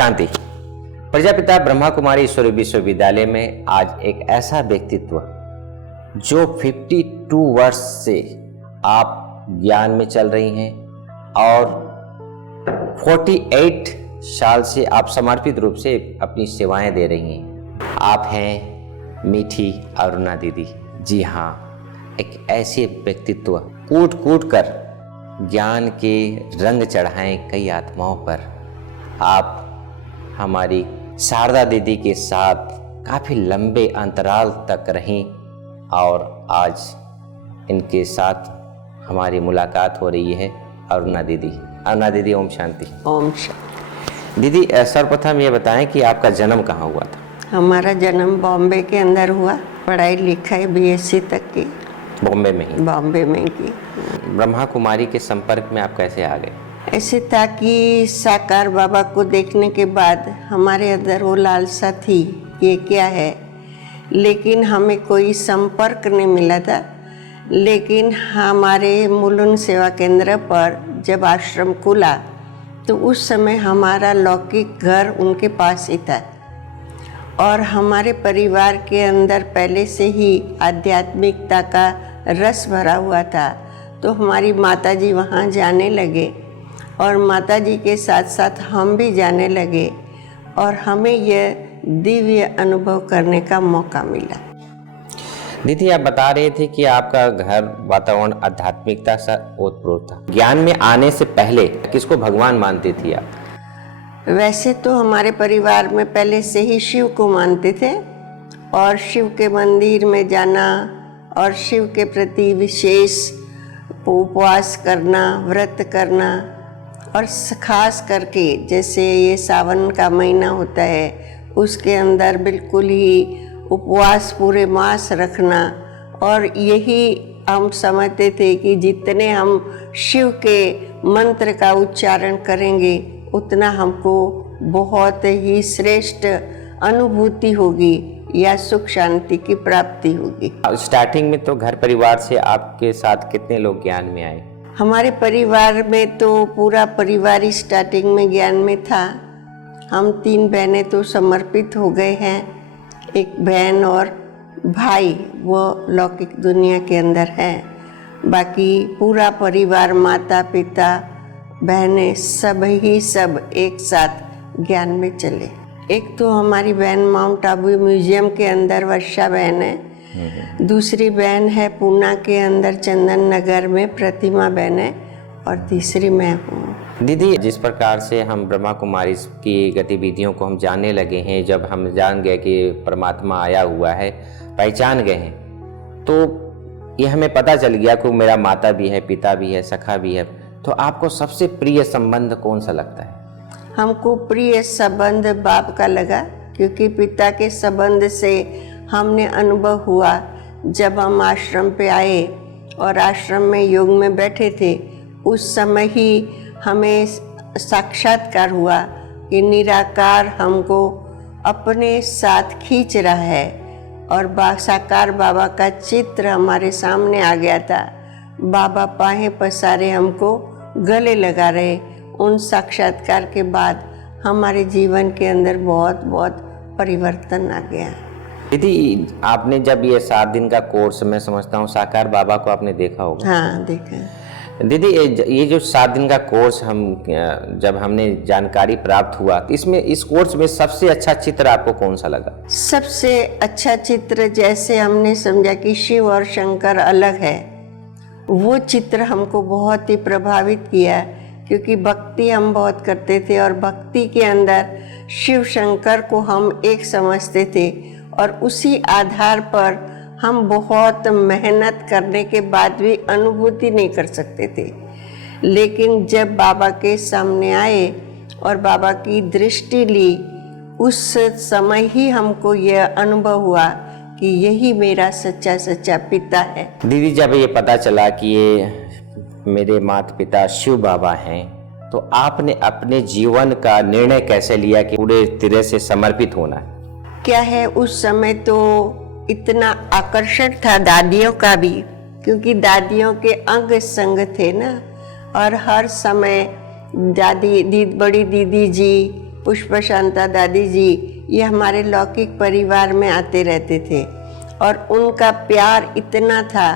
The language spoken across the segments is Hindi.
शांति। प्रजापिता ब्रह्मा कुमारी ईश्वरी विश्वविद्यालय में आज एक ऐसा व्यक्तित्व जो 52 वर्ष से आप ज्ञान में चल रही हैं और 48 साल से आप समर्पित रूप से अपनी सेवाएं दे रही हैं। आप हैं मीठी अरुणा दीदी। जी हाँ, एक ऐसे व्यक्तित्व कूट कूट कर ज्ञान के रंग चढ़ाएं कई आत्माओं पर। आप हमारी शारदा दीदी के साथ काफ़ी लंबे अंतराल तक रहीं और आज इनके साथ हमारी मुलाकात हो रही है। अरुणा दीदी, ओम शांति। ओम शांति। दीदी, सर्वप्रथम ये बताएं कि आपका जन्म कहाँ हुआ था? हमारा जन्म बॉम्बे के अंदर हुआ। पढ़ाई लिखाई बीएससी तक की बॉम्बे में ही? बॉम्बे में की। ब्रह्मा कुमारी के संपर्क में आप कैसे आ गए? ऐसे था कि साकार बाबा को देखने के बाद हमारे अंदर वो लालसा थी ये क्या है, लेकिन हमें कोई संपर्क नहीं मिला था। लेकिन हमारे मुलुंड सेवा केंद्र पर जब आश्रम खुला तो उस समय हमारा लौकिक घर उनके पास ही था और हमारे परिवार के अंदर पहले से ही आध्यात्मिकता का रस भरा हुआ था। तो हमारी माताजी वहाँ जाने लगे और माताजी के साथ साथ हम भी जाने लगे और हमें यह दिव्य अनुभव करने का मौका मिला। दीदी, आप बता रहे थे कि आपका घर वातावरण आध्यात्मिकता से ओतप्रोत था। ज्ञान में आने से पहले किसको भगवान मानती थी आप? वैसे तो हमारे परिवार में पहले से ही शिव को मानते थे और शिव के मंदिर में जाना और शिव के प्रति विशेष उपवास करना, व्रत करना और खास करके जैसे ये सावन का महीना होता है उसके अंदर बिल्कुल ही उपवास पूरे मास रखना। और यही हम समझते थे कि जितने हम शिव के मंत्र का उच्चारण करेंगे उतना हमको बहुत ही श्रेष्ठ अनुभूति होगी या सुख शांति की प्राप्ति होगी। स्टार्टिंग में तो घर परिवार से आपके साथ कितने लोग ज्ञान में आए? हमारे परिवार में तो पूरा परिवार ही स्टार्टिंग में ज्ञान में था। हम 3 बहनें तो समर्पित हो गए हैं। एक बहन और भाई वो लौकिक दुनिया के अंदर है। बाकी पूरा परिवार, माता पिता बहनें सब एक साथ ज्ञान में चले। एक तो हमारी बहन माउंट आबू म्यूजियम के अंदर वर्षा बहन है, दूसरी बहन है पूना के अंदर चंदन नगर में प्रतिमा बहन है और तीसरी मैं हूँ। दीदी, जिस प्रकार से हम ब्रह्मा कुमारी की गतिविधियों को हम जानने लगे हैं, जब हम जान गए कि परमात्मा आया हुआ है, पहचान गए हैं, तो ये हमें पता चल गया कि मेरा माता भी है, पिता भी है, सखा भी है, तो आपको सबसे प्रिय संबंध कौन सा लगता है? हमको प्रिय संबंध बाप का लगा, क्योंकि पिता के संबंध से हमने अनुभव हुआ। जब हम आश्रम पे आए और आश्रम में योग में बैठे थे उस समय ही हमें साक्षात्कार हुआ कि निराकार हमको अपने साथ खींच रहा है और साकार बाबा का चित्र हमारे सामने आ गया था। बाबा पाहे पसारे हमको गले लगा रहे। उन साक्षात्कार के बाद हमारे जीवन के अंदर बहुत बहुत परिवर्तन आ गया। दीदी, आपने जब ये 7 दिन का कोर्स, मैं समझता हूँ साकार बाबा को आपने देखा होगा? हाँ, देखा। दीदी, ये जो 7 दिन का कोर्स जब हमने जानकारी प्राप्त हुआ, इसमें इस कोर्स में सबसे अच्छा चित्र आपको कौन सा लगा? सबसे अच्छा चित्र जैसे हमने समझा कि शिव और शंकर अलग है, वो चित्र हमको बहुत ही प्रभावित किया, क्योंकि भक्ति हम बहुत करते थे और भक्ति के अंदर शिव शंकर को हम एक समझते थे और उसी आधार पर हम बहुत मेहनत करने के बाद भी अनुभूति नहीं कर सकते थे। लेकिन जब बाबा के सामने आए और बाबा की दृष्टि ली, उस समय ही हमको यह अनुभव हुआ कि यही मेरा सच्चा पिता है। दीदी, जब ये पता चला कि ये मेरे माता पिता शिव बाबा हैं, तो आपने अपने जीवन का निर्णय कैसे लिया कि पूरे तरह से समर्पित होना है? क्या है, उस समय तो इतना आकर्षण था दादियों का भी, क्योंकि दादियों के अंग संग थे ना, और हर समय बड़ी दीदी जी पुष्प शांता दादी जी, ये हमारे लौकिक परिवार में आते रहते थे और उनका प्यार इतना था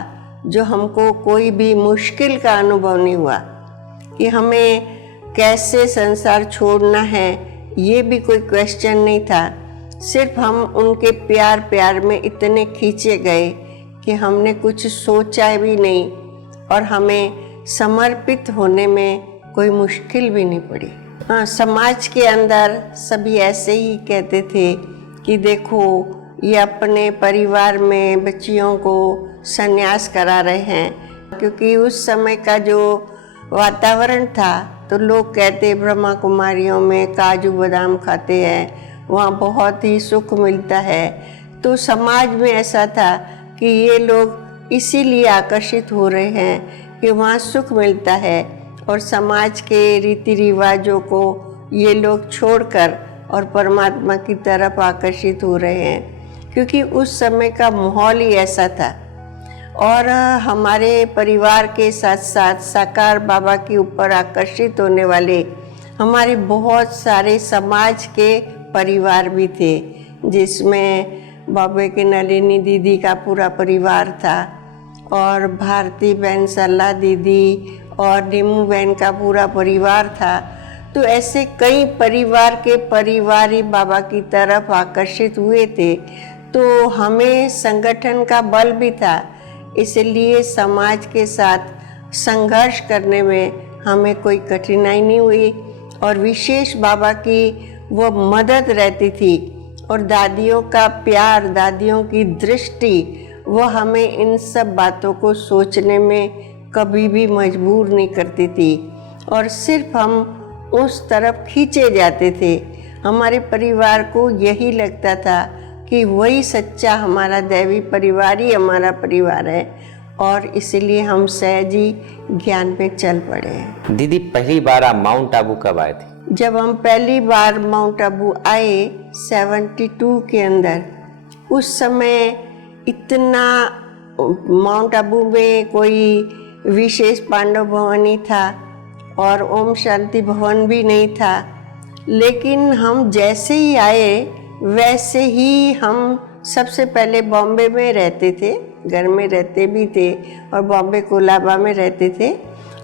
जो हमको कोई भी मुश्किल का अनुभव नहीं हुआ कि हमें कैसे संसार छोड़ना है, ये भी कोई क्वेश्चन नहीं था। सिर्फ हम उनके प्यार में इतने खींचे गए कि हमने कुछ सोचा भी नहीं और हमें समर्पित होने में कोई मुश्किल भी नहीं पड़ी। हाँ, समाज के अंदर सभी ऐसे ही कहते थे कि देखो ये अपने परिवार में बच्चियों को संन्यास करा रहे हैं, क्योंकि उस समय का जो वातावरण था तो लोग कहते ब्रह्मा कुमारियों में काजू बादाम खाते हैं, वहाँ बहुत ही सुख मिलता है। तो समाज में ऐसा था कि ये लोग इसीलिए आकर्षित हो रहे हैं कि वहाँ सुख मिलता है और समाज के रीति रिवाजों को ये लोग छोड़कर और परमात्मा की तरफ आकर्षित हो रहे हैं, क्योंकि उस समय का माहौल ही ऐसा था। और हमारे परिवार के साथ साथ साकार बाबा के ऊपर आकर्षित होने वाले हमारे बहुत सारे समाज के परिवार भी थे, जिसमें बाबे के नलिनी दीदी का पूरा परिवार था और भारती बहन सल्ला दीदी और नीमू बहन का पूरा परिवार था। तो ऐसे कई परिवार के परिवार बाबा की तरफ आकर्षित हुए थे। तो हमें संगठन का बल भी था, इसलिए समाज के साथ संघर्ष करने में हमें कोई कठिनाई नहीं हुई और विशेष बाबा की वो मदद रहती थी और दादियों का प्यार, दादियों की दृष्टि, वो हमें इन सब बातों को सोचने में कभी भी मजबूर नहीं करती थी और सिर्फ हम उस तरफ खींचे जाते थे। हमारे परिवार को यही लगता था कि वही सच्चा हमारा दैवी परिवार ही हमारा परिवार है और इसलिए हम सहज ही ज्ञान में चल पड़े। दीदी, पहली बार आप माउंट आबू कब आए थे? जब हम पहली बार माउंट आबू आए 72 के अंदर, उस समय इतना माउंट आबू में कोई विशेष पांडव भवन नहीं था और ओम शांति भवन भी नहीं था, लेकिन हम जैसे ही आए वैसे ही हम सबसे पहले बॉम्बे में रहते थे, घर में रहते भी थे और बॉम्बे कोलाबा में रहते थे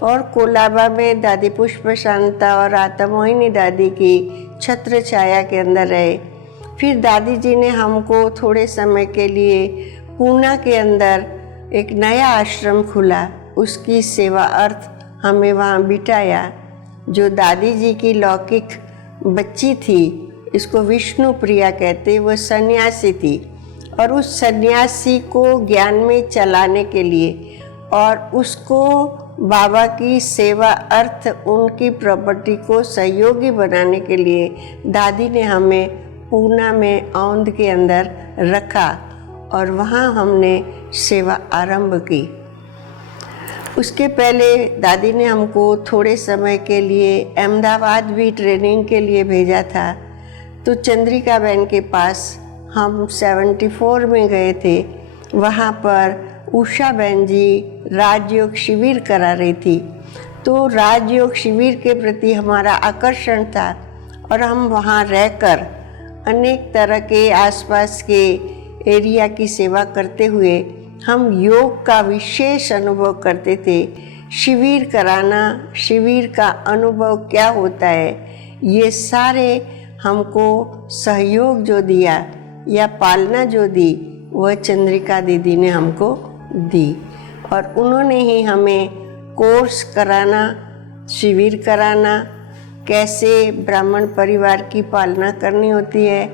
और कोलाबा में दादी पुष्प शांता और आता मोहिनी दादी की छत्र छाया के अंदर रहे। फिर दादी जी ने हमको थोड़े समय के लिए पूना के अंदर एक नया आश्रम खुला, उसकी सेवा अर्थ हमें वहाँ बिठाया। जो दादी जी की लौकिक बच्ची थी, इसको विष्णु प्रिया कहते, वो सन्यासी थी और उस सन्यासी को ज्ञान में चलाने के लिए और उसको बाबा की सेवा अर्थ उनकी प्रॉपर्टी को सहयोगी बनाने के लिए दादी ने हमें पूना में औंध के अंदर रखा और वहाँ हमने सेवा आरंभ की। उसके पहले दादी ने हमको थोड़े समय के लिए अहमदाबाद भी ट्रेनिंग के लिए भेजा था। तो चंद्रिका बहन के पास हम 74 में गए थे। वहाँ पर उषा बहन जी राजयोग शिविर करा रही थी, तो राजयोग शिविर के प्रति हमारा आकर्षण था और हम वहाँ रहकर अनेक तरह के आसपास के एरिया की सेवा करते हुए हम योग का विशेष अनुभव करते थे। शिविर कराना, शिविर का अनुभव क्या होता है, ये सारे हमको सहयोग जो दिया या पालना जो दी, वह चंद्रिका दीदी ने हमको दी और उन्होंने ही हमें कोर्स कराना, शिविर कराना, कैसे ब्राह्मण परिवार की पालना करनी होती है,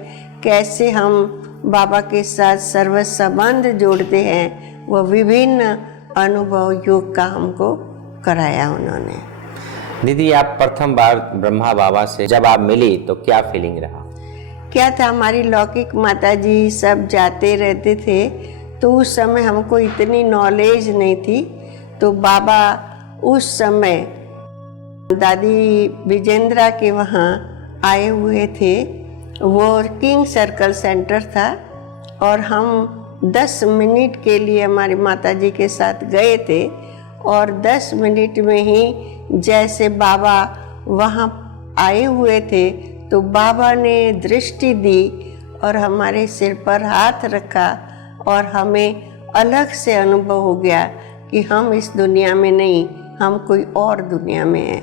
कैसे हम बाबा के साथ सर्व संबंध जोड़ते हैं, वह विभिन्न अनुभव योग का हमको कराया उन्होंने। दीदी, आप प्रथम बार ब्रह्मा बाबा से जब आप मिली तो क्या फीलिंग रहा? क्या था, हमारी लौकिक माता जी सब जाते रहते थे, तो उस समय हमको इतनी नॉलेज नहीं थी। तो बाबा उस समय दादी विजेंद्रा के वहाँ आए हुए थे, वो किंग सर्कल सेंटर था और हम 10 मिनट के लिए हमारी माता जी के साथ गए थे और 10 मिनट में ही जैसे बाबा वहाँ आए हुए थे तो बाबा ने दृष्टि दी और हमारे सिर पर हाथ रखा और हमें अलग से अनुभव हो गया कि हम इस दुनिया में नहीं, हम कोई और दुनिया में हैं।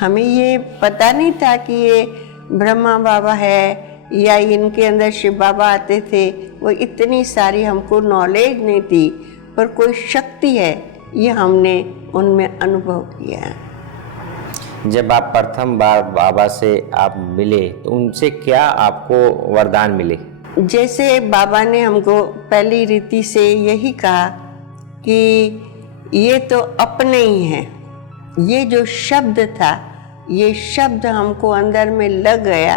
हमें ये पता नहीं था कि ये ब्रह्मा बाबा है या इनके अंदर शिव बाबा आते थे, वो इतनी सारी हमको नॉलेज नहीं थी, पर कोई शक्ति है ये हमने उनमें अनुभव किया। जब आप प्रथम बार बाबा से आप मिले तो उनसे क्या आपको वरदान मिले? जैसे बाबा ने हमको पहली रीति से यही कहा कि ये तो अपने ही हैं। ये जो शब्द था, ये शब्द हमको अंदर में लग गया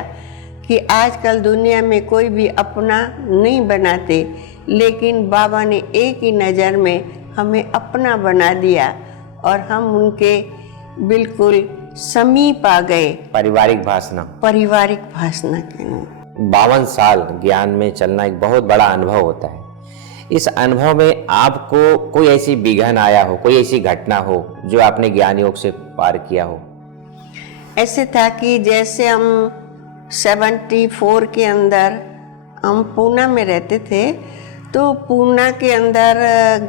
कि आजकल दुनिया में कोई भी अपना नहीं बनाते, लेकिन बाबा ने एक ही नज़र में हमें अपना बना दिया और हम उनके बिल्कुल समीप आ गए। पारिवारिक भाषण के 52 साल ज्ञान में चलना एक बहुत बड़ा अनुभव होता है। इस अनुभव में आपको कोई ऐसी विघ्न आया हो, कोई ऐसी घटना हो जो आपने ज्ञान योग से पार किया हो? ऐसे था कि जैसे हम 74 के अंदर हम पूना में रहते थे, तो पूना के अंदर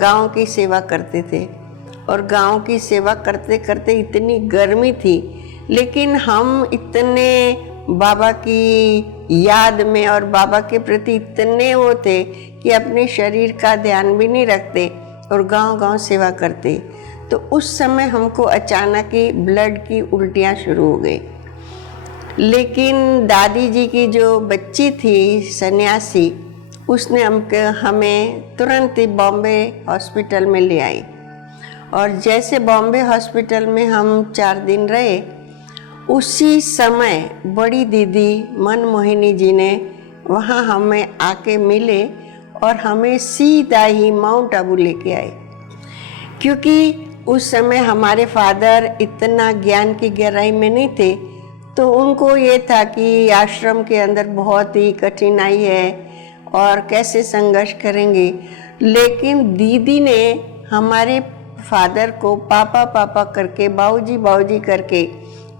गांव की सेवा करते थे और गांव की सेवा करते करते इतनी गर्मी थी, लेकिन हम इतने बाबा की याद में और बाबा के प्रति इतने वो थे कि अपने शरीर का ध्यान भी नहीं रखते और गांव-गांव सेवा करते। तो उस समय हमको अचानक ही ब्लड की उल्टियाँ शुरू हो गई। लेकिन दादी जी की जो बच्ची थी सन्यासी, उसने हमें तुरंत ही बॉम्बे हॉस्पिटल में ले आई और जैसे बॉम्बे हॉस्पिटल में हम 4 दिन रहे, उसी समय बड़ी दीदी मनमोहिनी जी ने वहाँ हमें आके मिले और हमें सीधा ही माउंट आबू लेके आए, क्योंकि उस समय हमारे फादर इतना ज्ञान की गहराई में नहीं थे। तो उनको ये था कि आश्रम के अंदर बहुत ही कठिनाई है और कैसे संघर्ष करेंगे, लेकिन दीदी ने हमारे फादर को पापा पापा करके, बाऊजी बाऊजी करके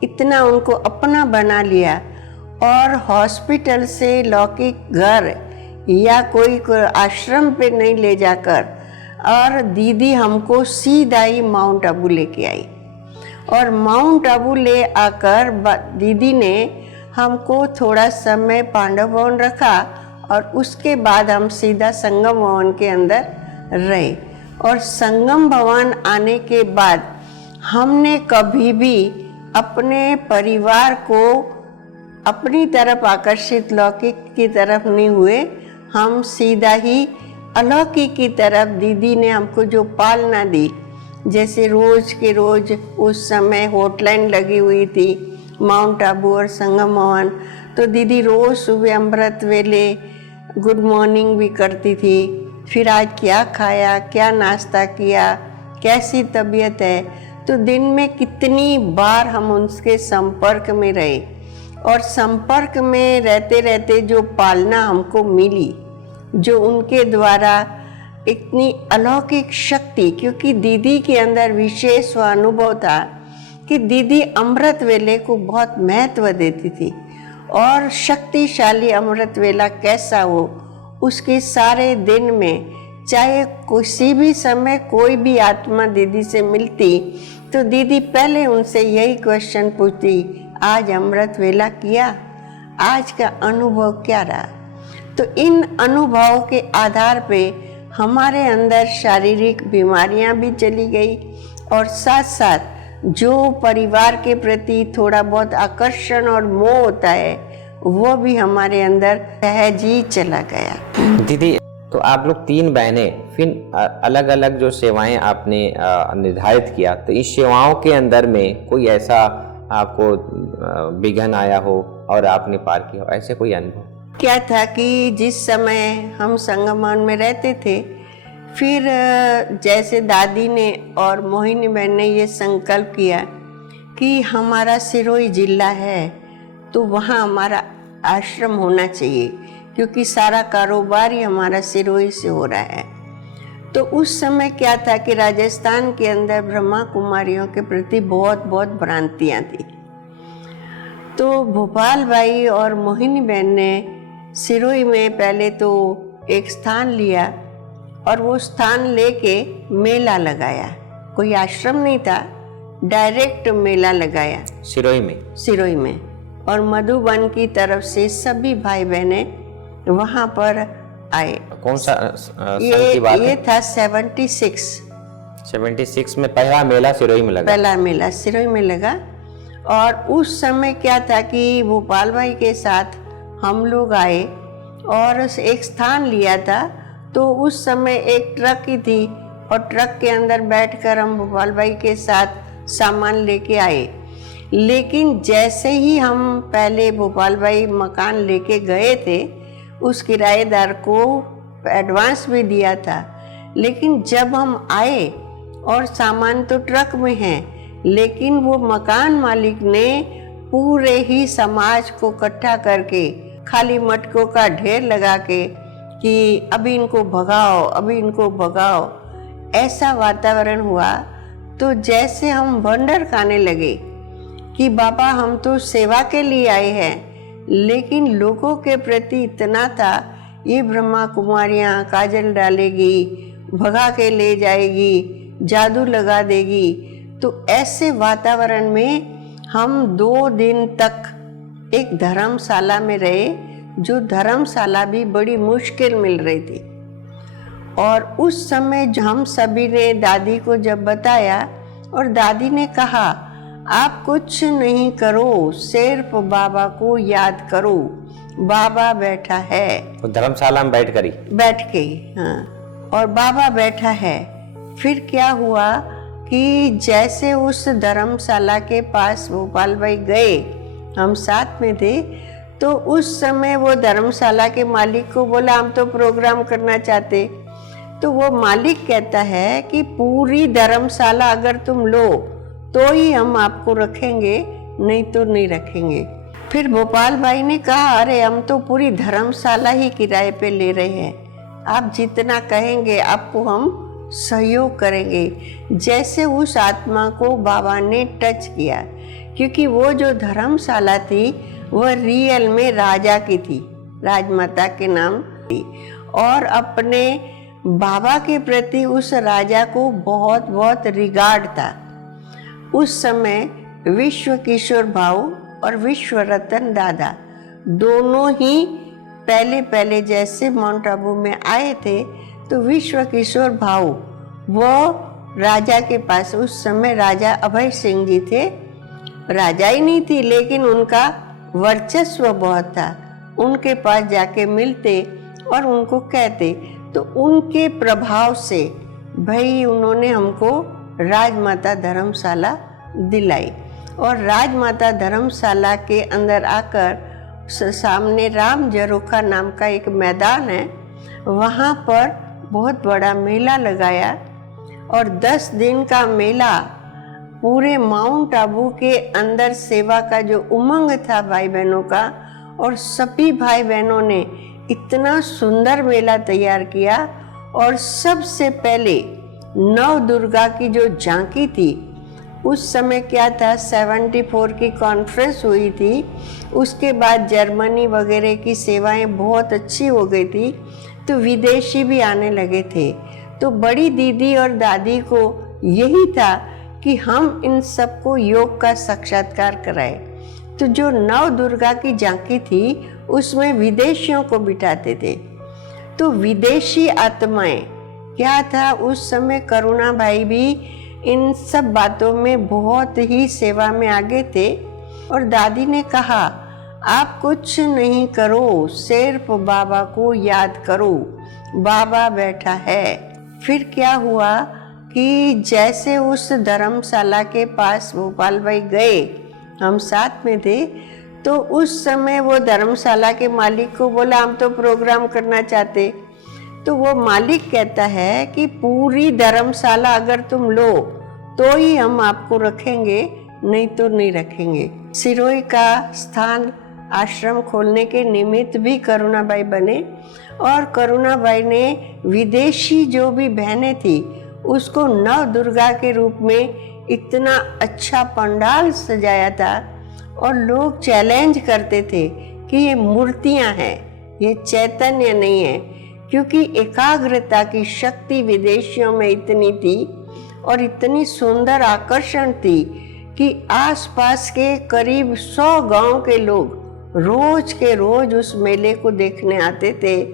इतना उनको अपना बना लिया और हॉस्पिटल से लौकिक घर या कोई आश्रम पे नहीं ले जाकर, और दीदी हमको सीधा ही माउंट आबू लेके आई और माउंट आबू ले आकर दीदी ने हमको थोड़ा समय पांडव भवन रखा और उसके बाद हम सीधा संगम भवन के अंदर रहे। और संगम भवन आने के बाद हमने कभी भी अपने परिवार को अपनी तरफ आकर्षित लौकिक की तरफ नहीं हुए, हम सीधा ही अलौकिक की तरफ। दीदी ने हमको जो पालना दी, जैसे रोज के रोज उस समय हॉटलाइन लगी हुई थी माउंट आबू और संगम भवन, तो दीदी रोज सुबह अमृत वेले गुड मॉर्निंग भी करती थी, फिर आज क्या खाया, क्या नाश्ता किया, कैसी तबीयत है। तो दिन में कितनी बार हम उनके संपर्क में रहे और संपर्क में रहते रहते जो पालना हमको मिली, जो उनके द्वारा इतनी अलौकिक शक्ति, क्योंकि दीदी के अंदर विशेष वो अनुभव था कि दीदी अमृत वेले को बहुत महत्व देती थी और शक्तिशाली अमृत वेला कैसा हो, उसके सारे दिन में चाहे किसी भी समय कोई भी आत्मा दीदी से मिलती तो दीदी पहले उनसे यही क्वेश्चन पूछती, आज अमृत वेला किया, आज का अनुभव क्या रहा। तो इन अनुभवों के आधार पे हमारे अंदर शारीरिक बीमारियां भी चली गई और साथ साथ जो परिवार के प्रति थोड़ा बहुत आकर्षण और मोह होता है वो भी हमारे अंदर सहज ही चला गया। दीदी, तो आप लोग 3 बहनें, फिर अलग अलग जो सेवाएं आपने निर्धारित किया, तो इस सेवाओं के अंदर में कोई ऐसा आपको विघ्न आया हो और आपने पार किया हो, ऐसे कोई अनुभव? क्या था कि जिस समय हम संगमन में रहते थे, फिर जैसे दादी ने और मोहिनी बहन ने ये संकल्प किया कि हमारा सिरोही जिला है तो वहाँ हमारा आश्रम होना चाहिए, क्योंकि सारा कारोबार ही हमारा सिरोही से हो रहा है। तो उस समय क्या था कि राजस्थान के अंदर ब्रह्मा कुमारियों के प्रति बहुत बहुत भ्रांतियाँ थी तो भोपाल बाई और मोहिनी बहन ने सिरोही में पहले तो एक स्थान लिया और वो स्थान लेके मेला लगाया। कोई आश्रम नहीं था, डायरेक्ट मेला लगाया सिरोही में। और मधुबन की तरफ से सभी भाई बहने वहाँ पर आए। कौन सा सन की बात है? ये था 76 में पहला मेला सिरोही में लगा। पहला मेला सिरोही में लगा। और उस समय क्या था कि भोपाल भाई के साथ हम लोग आए और एक स्थान लिया था। तो उस समय एक ट्रक ही थी और ट्रक के अंदर बैठकर हम भोपाल भाई के साथ सामान लेके आए। लेकिन जैसे ही हम पहले भोपाल भाई मकान लेके गए थे, उस किराएदार को एडवांस भी दिया था। लेकिन जब हम आए और सामान तो ट्रक में है, लेकिन वो मकान मालिक ने पूरे ही समाज को इकट्ठा करके खाली मटकों का ढेर लगा के कि अभी इनको भगाओ, ऐसा वातावरण हुआ। तो जैसे हम वंडर खाने लगे कि बाबा हम तो सेवा के लिए आए हैं, लेकिन लोगों के प्रति इतना था, ये ब्रह्मा कुमारियाँ काजल डालेगी, भगा के ले जाएगी, जादू लगा देगी। तो ऐसे वातावरण में हम 2 दिन तक एक धर्मशाला में रहे, जो धर्मशाला भी बड़ी मुश्किल मिल रही थी। और उस समय हम सभी ने दादी को जब बताया और दादी ने कहा आप कुछ नहीं करो, सिर्फ बाबा को याद करो, बाबा बैठा है। तो धर्मशाला में बैठ के हाँ, और बाबा बैठा है। फिर क्या हुआ कि जैसे उस धर्मशाला के पास भोपाल भाई गए, हम साथ में थे, तो उस समय वो धर्मशाला के मालिक को बोला हम तो प्रोग्राम करना चाहते। तो वो मालिक कहता है कि पूरी धर्मशाला अगर तुम लो तो ही हम आपको रखेंगे, नहीं तो नहीं रखेंगे। फिर भोपाल भाई ने कहा अरे हम तो पूरी धर्मशाला ही किराए पे ले रहे हैं, आप जितना कहेंगे आपको हम सहयोग करेंगे। जैसे उस आत्मा को बाबा ने टच किया, क्योंकि वो जो धर्मशाला थी वह रियल में राजा की थी, राजमाता के नाम थी। और अपने बाबा के प्रति उस राजा को बहुत बहुत रिगार्ड था। उस समय विश्व किशोर भाऊ और विश्व रतन दादा दोनों ही पहले जैसे माउंट आबू में आए थे, तो विश्व किशोर भाऊ वो राजा के पास, उस समय राजा अभय सिंह जी थे, राजा ही नहीं थी लेकिन उनका वर्चस्व बहुत था, उनके पास जाके मिलते और उनको कहते। तो उनके प्रभाव से भाई उन्होंने हमको राजमाता धर्मशाला दिलाई। और राजमाता धर्मशाला के अंदर आकर सामने राम जरोखा नाम का एक मैदान है, वहाँ पर बहुत बड़ा मेला लगाया। और 10 दिन का मेला पूरे माउंट आबू के अंदर सेवा का जो उमंग था भाई बहनों का, और सभी भाई बहनों ने इतना सुंदर मेला तैयार किया। और सबसे पहले नव दुर्गा की जो झांकी थी, उस समय क्या था 74 की कॉन्फ्रेंस हुई थी, उसके बाद जर्मनी वगैरह की सेवाएं बहुत अच्छी हो गई थी, तो विदेशी भी आने लगे थे। तो बड़ी दीदी और दादी को यही था कि हम इन सबको योग का साक्षात्कार कराए। तो जो नव दुर्गा की झांकी थी उसमें विदेशियों को बिठाते थे। तो विदेशी आत्माएं क्या था, उस समय करुणा भाई भी इन सब बातों में बहुत ही सेवा में आगे थे। और दादी ने कहा आप कुछ नहीं करो, सिर्फ बाबा को याद करो, बाबा बैठा है। फिर क्या हुआ कि जैसे उस धर्मशाला के पास भोपाल भाई गए, हम साथ में थे, तो उस समय वो धर्मशाला के मालिक को बोला हम तो प्रोग्राम करना चाहते। तो वो मालिक कहता है कि पूरी धर्मशाला अगर तुम लो तो ही हम आपको रखेंगे, नहीं तो नहीं रखेंगे। सिरोही का स्थान आश्रम खोलने के निमित्त भी करुणाबाई बने, और करुणाबाई ने विदेशी जो भी बहनें थी उसको नव दुर्गा के रूप में इतना अच्छा पंडाल सजाया था, और लोग चैलेंज करते थे कि ये मूर्तियां हैं, ये चैतन्य नहीं है, क्योंकि एकाग्रता की शक्ति विदेशियों में इतनी थी और इतनी सुंदर आकर्षण थी कि आसपास के करीब 100 गांव के लोग रोज के रोज उस मेले को देखने आते थे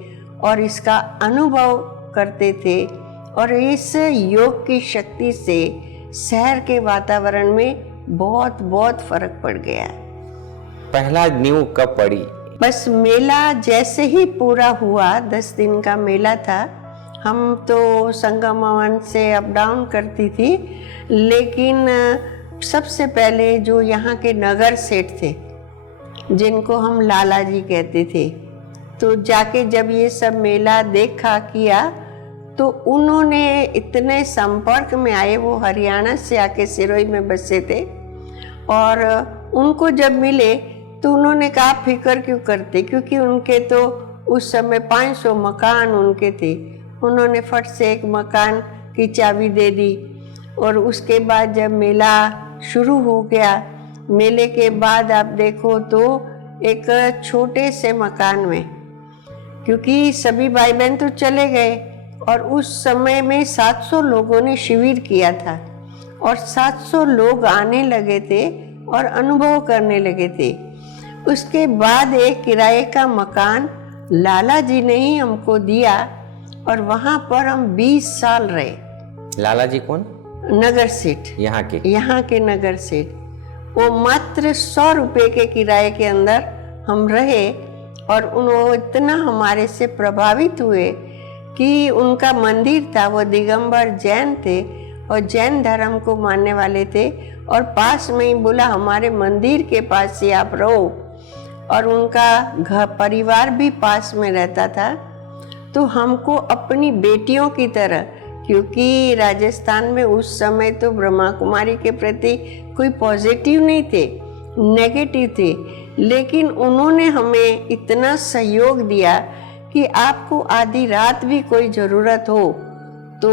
और इसका अनुभव करते थे। और इस योग की शक्ति से शहर के वातावरण में बहुत बहुत फर्क पड़ गया। पहला नींव कब पड़ी? बस मेला जैसे ही पूरा हुआ, 10 दिन का मेला था। हम तो संगम भवन से अप डाउन करती थी, लेकिन सबसे पहले जो यहाँ के नगर सेठ थे, जिनको हम लाला जी कहते थे, तो जाके जब ये सब मेला देखा किया तो उन्होंने इतने संपर्क में आए, वो हरियाणा से आके सिरोही में बसे थे, और उनको जब मिले तो उन्होंने कहा आप फिक्र क्यों करते, क्योंकि उनके तो उस समय 500 मकान उनके थे। उन्होंने फट से एक मकान की चाबी दे दी। और उसके बाद जब मेला शुरू हो गया, मेले के बाद आप देखो तो एक छोटे से मकान में, क्योंकि सभी भाई बहन तो चले गए, और उस समय में 700 लोगों ने शिविर किया था और 700 लोग आने लगे थे और अनुभव करने लगे थे। उसके बाद एक किराए का मकान लाला जी ने ही हमको दिया और वहाँ पर हम 20 साल रहे। लाला जी कौन? नगर सेठ, यहाँ के नगर सेठ। वो मात्र 100 रुपए के किराए के अंदर हम रहे, और उन्होंने इतना हमारे से प्रभावित हुए कि उनका मंदिर था, वो दिगंबर जैन थे और जैन धर्म को मानने वाले थे, और पास में ही बोला हमारे मंदिर के पास ही आप रहो, और उनका घर परिवार भी पास में रहता था। तो हमको अपनी बेटियों की तरह, क्योंकि राजस्थान में उस समय तो ब्रह्मा कुमारी के प्रति कोई पॉजिटिव नहीं थे, नेगेटिव थे, लेकिन उन्होंने हमें इतना सहयोग दिया कि आपको आधी रात भी कोई ज़रूरत हो तो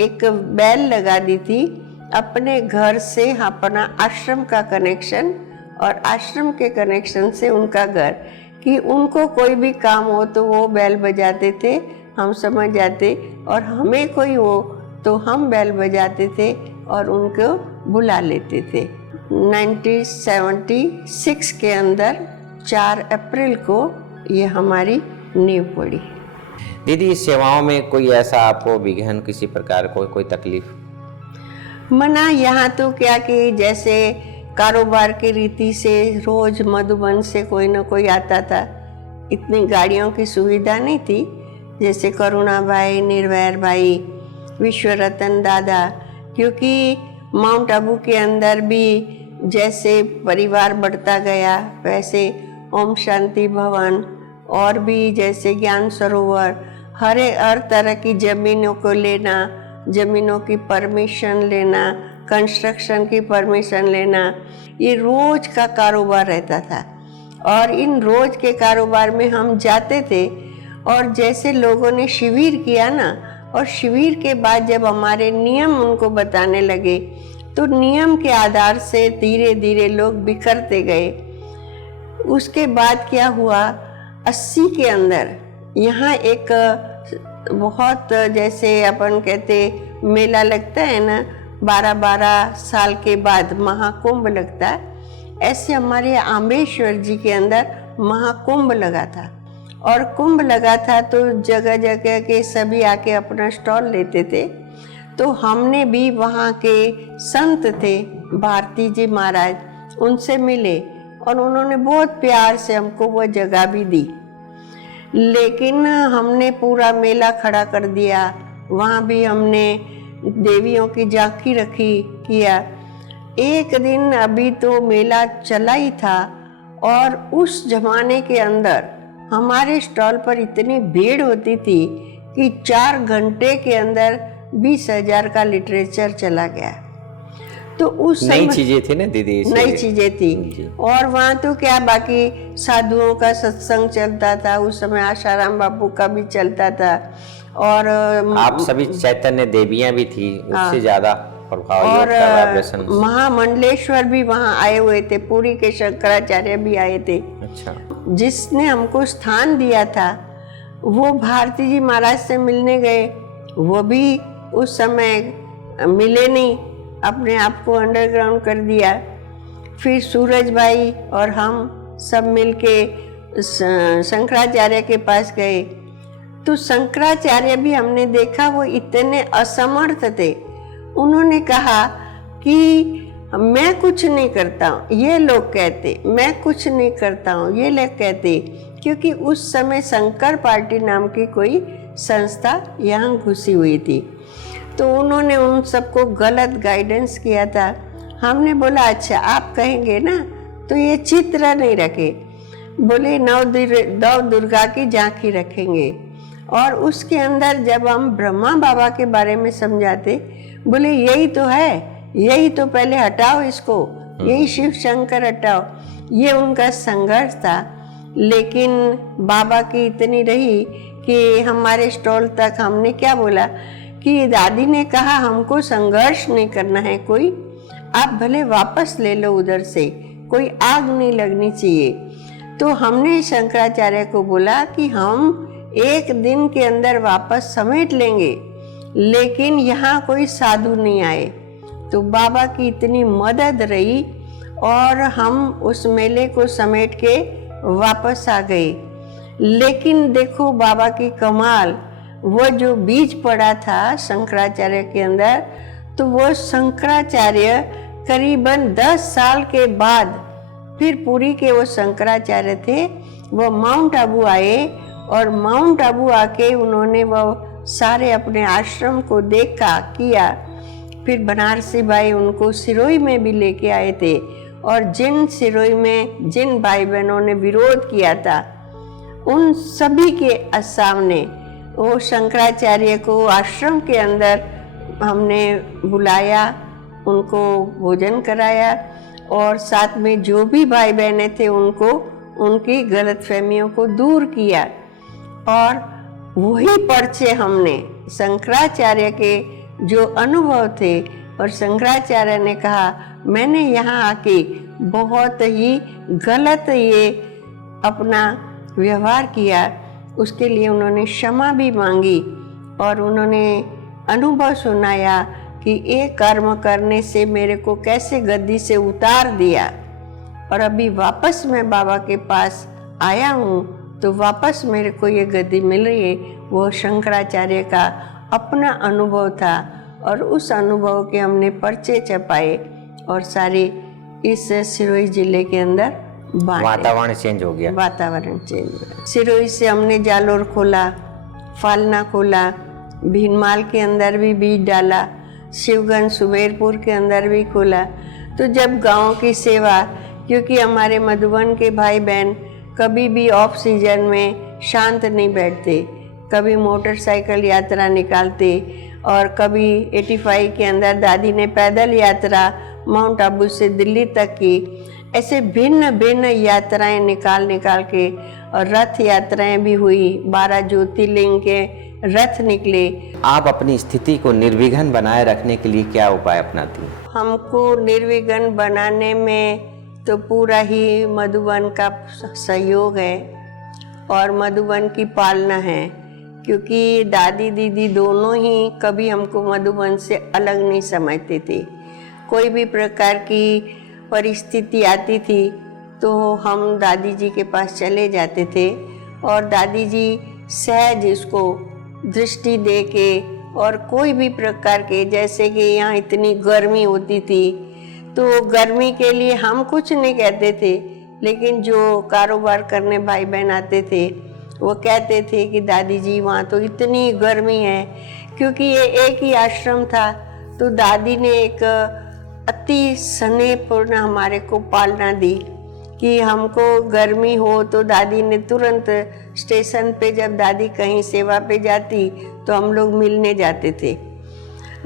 एक बेल लगा दी थी अपने घर से, अपना आश्रम का कनेक्शन और आश्रम के कनेक्शन से उनका घर, कि उनको कोई भी काम हो तो वो बेल बजाते थे, हम समझ जाते, और हमें कोई हो तो हम बेल बजाते थे और उनको बुला लेते थे। 1976 के अंदर 4 अप्रैल को ये हमारी नींव पड़ी। दीदी, इस सेवाओं में कोई ऐसा आपको विघ्न, किसी प्रकार कोई तकलीफ? मना यहाँ तो क्या कि जैसे कारोबार की रीति से रोज मधुबन से कोई ना कोई आता था, इतनी गाड़ियों की सुविधा नहीं थी, जैसे करुणा भाई, निर्वैर भाई, विश्वरतन दादा, क्योंकि माउंट आबू के अंदर भी जैसे परिवार बढ़ता गया वैसे ओम शांति भवन और भी जैसे ज्ञान सरोवर, हर तरह की ज़मीनों को लेना, ज़मीनों की परमिशन लेना, कंस्ट्रक्शन की परमिशन लेना, ये रोज का कारोबार रहता था। और इन रोज के कारोबार में हम जाते थे, और जैसे लोगों ने शिविर किया ना, और शिविर के बाद जब हमारे नियम उनको बताने लगे तो नियम के आधार से धीरे धीरे लोग बिखरते गए। उसके बाद क्या हुआ, 80 के अंदर यहाँ एक बहुत, जैसे अपन कहते मेला लगता है ना, 12-12 साल के बाद महाकुंभ लगता है, ऐसे हमारे आम्बेश्वर जी के अंदर महाकुंभ लगा था। और कुंभ लगा था तो जगह जगह के सभी आके अपना स्टॉल लेते थे। तो हमने भी वहाँ के संत थे भारती जी महाराज, उनसे मिले और उन्होंने बहुत प्यार से हमको वो जगह भी दी। लेकिन हमने पूरा मेला खड़ा कर दिया, वहाँ भी हमने देवियों की झांकी रखी किया। एक दिन अभी तो मेला चला ही था, और उस जमाने के अंदर हमारे स्टॉल पर इतनी भीड़ होती थी कि 4 घंटे के अंदर 20,000 का लिटरेचर चला गया। तो उस नई चीजें थी ना दीदी, नई चीजें थी। और वहाँ तो क्या, बाकी साधुओं का सत्संग चलता था, उस समय आशाराम बापू का भी चलता था, और आप सभी चैतन्य देवियां भी थी, उससे ज्यादा प्रभाव और योग का वाइब्रेशन। महामंडलेश्वर भी वहाँ आए हुए थे, पुरी के शंकराचार्य भी आए थे। अच्छा। जिसने हमको स्थान दिया था वो भारती जी महाराज से मिलने गए, वो भी उस समय मिले नहीं, अपने आप को अंडरग्राउंड कर दिया। फिर सूरज भाई और हम सब मिलके शंकराचार्य के पास गए, तो शंकराचार्य भी हमने देखा वो इतने असमर्थ थे। उन्होंने कहा कि मैं कुछ नहीं करता हूँ, ये लोग कहते, मैं कुछ नहीं करता हूँ, ये लोग कहते, क्योंकि उस समय शंकर पार्टी नाम की कोई संस्था यहाँ घुसी हुई थी। तो उन्होंने उन सबको गलत गाइडेंस किया था। हमने बोला अच्छा आप कहेंगे ना तो ये चित्र नहीं रखे, बोले नव दुर्गा की झांकी रखेंगे। और उसके अंदर जब हम ब्रह्मा बाबा के बारे में समझाते, बोले यही तो है, यही तो पहले हटाओ इसको, यही शिव शंकर हटाओ। ये उनका संघर्ष था। लेकिन बाबा की इतनी रही कि हमारे स्टॉल तक हमने क्या बोला कि दादी ने कहा हमको संघर्ष नहीं करना है कोई, आप भले वापस ले लो उधर से, कोई आग नहीं लगनी चाहिए। तो हमने शंकराचार्य को बोला कि हम एक दिन के अंदर वापस समेट लेंगे, लेकिन यहाँ कोई साधु नहीं आए। तो बाबा की इतनी मदद रही और हम उस मेले को समेट के वापस आ गए। लेकिन देखो बाबा की कमाल, वो जो बीज पड़ा था शंकराचार्य के अंदर, तो वो शंकराचार्य करीबन 10 साल के बाद फिर पुरी के वो शंकराचार्य थे, वो माउंट आबू आए और माउंट आबू आके उन्होंने वो सारे अपने आश्रम को देखा किया। फिर बनारसी भाई उनको सिरोही में भी लेके आए थे, और जिन सिरोही में जिन भाई बहनों ने विरोध किया था उन सभी के सामने वो शंकराचार्य को आश्रम के अंदर हमने बुलाया, उनको भोजन कराया, और साथ में जो भी भाई बहनें थे उनको उनकी गलतफहमियों को दूर किया। और वही पर्चे हमने शंकराचार्य के जो अनुभव थे, और शंकराचार्य ने कहा मैंने यहाँ आके बहुत ही गलत ये अपना व्यवहार किया, उसके लिए उन्होंने क्षमा भी मांगी और उन्होंने अनुभव सुनाया कि ये कर्म करने से मेरे को कैसे गद्दी से उतार दिया। और अभी वापस मैं बाबा के पास आया हूँ तो वापस मेरे को ये गद्दी मिल रही है। वो शंकराचार्य का अपना अनुभव था, और उस अनुभव के हमने पर्चे छपाए और सारे इस सिरोही जिले के अंदर बांटे। वातावरण चेंज हो गया। वातावरण चेंज हुआ। सिरोही से हमने जालोर खोला, फालना खोला, भीनमाल के अंदर भी बीज डाला, शिवगंज सुबेरपुर के अंदर भी खोला। तो जब गांव की सेवा, क्योंकि हमारे मधुबन के भाई बहन कभी भी ऑफ सीजन में शांत नहीं बैठते, कभी मोटरसाइकिल यात्रा निकालते, और कभी 85 के अंदर दादी ने पैदल यात्रा माउंट आबू से दिल्ली तक की। ऐसे भिन्न भिन्न यात्राएं निकाल के, और रथ यात्राएं भी हुई, 12 ज्योतिर्लिंग के रथ निकले। आप अपनी स्थिति को निर्विघ्न बनाए रखने के लिए क्या उपाय अपनाती हैं? हमको निर्विघ्न बनाने में तो पूरा ही मधुबन का सहयोग है और मधुबन की पालना है, क्योंकि दादी दीदी दोनों ही कभी हमको मधुबन से अलग नहीं समझते थे। कोई भी प्रकार की परिस्थिति आती थी तो हम दादी जी के पास चले जाते थे, और दादी जी सहज इसको दृष्टि दे के, और कोई भी प्रकार के, जैसे कि यहाँ इतनी गर्मी होती थी तो गर्मी के लिए हम कुछ नहीं कहते थे, लेकिन जो कारोबार करने भाई बहन आते थे वो कहते थे कि दादी जी वहाँ तो इतनी गर्मी है। क्योंकि ये एक ही आश्रम था, तो दादी ने एक अति स्नेहपूर्ण हमारे को पालना दी कि हमको गर्मी हो तो दादी ने तुरंत स्टेशन पे, जब दादी कहीं सेवा पे जाती तो हम लोग मिलने जाते थे।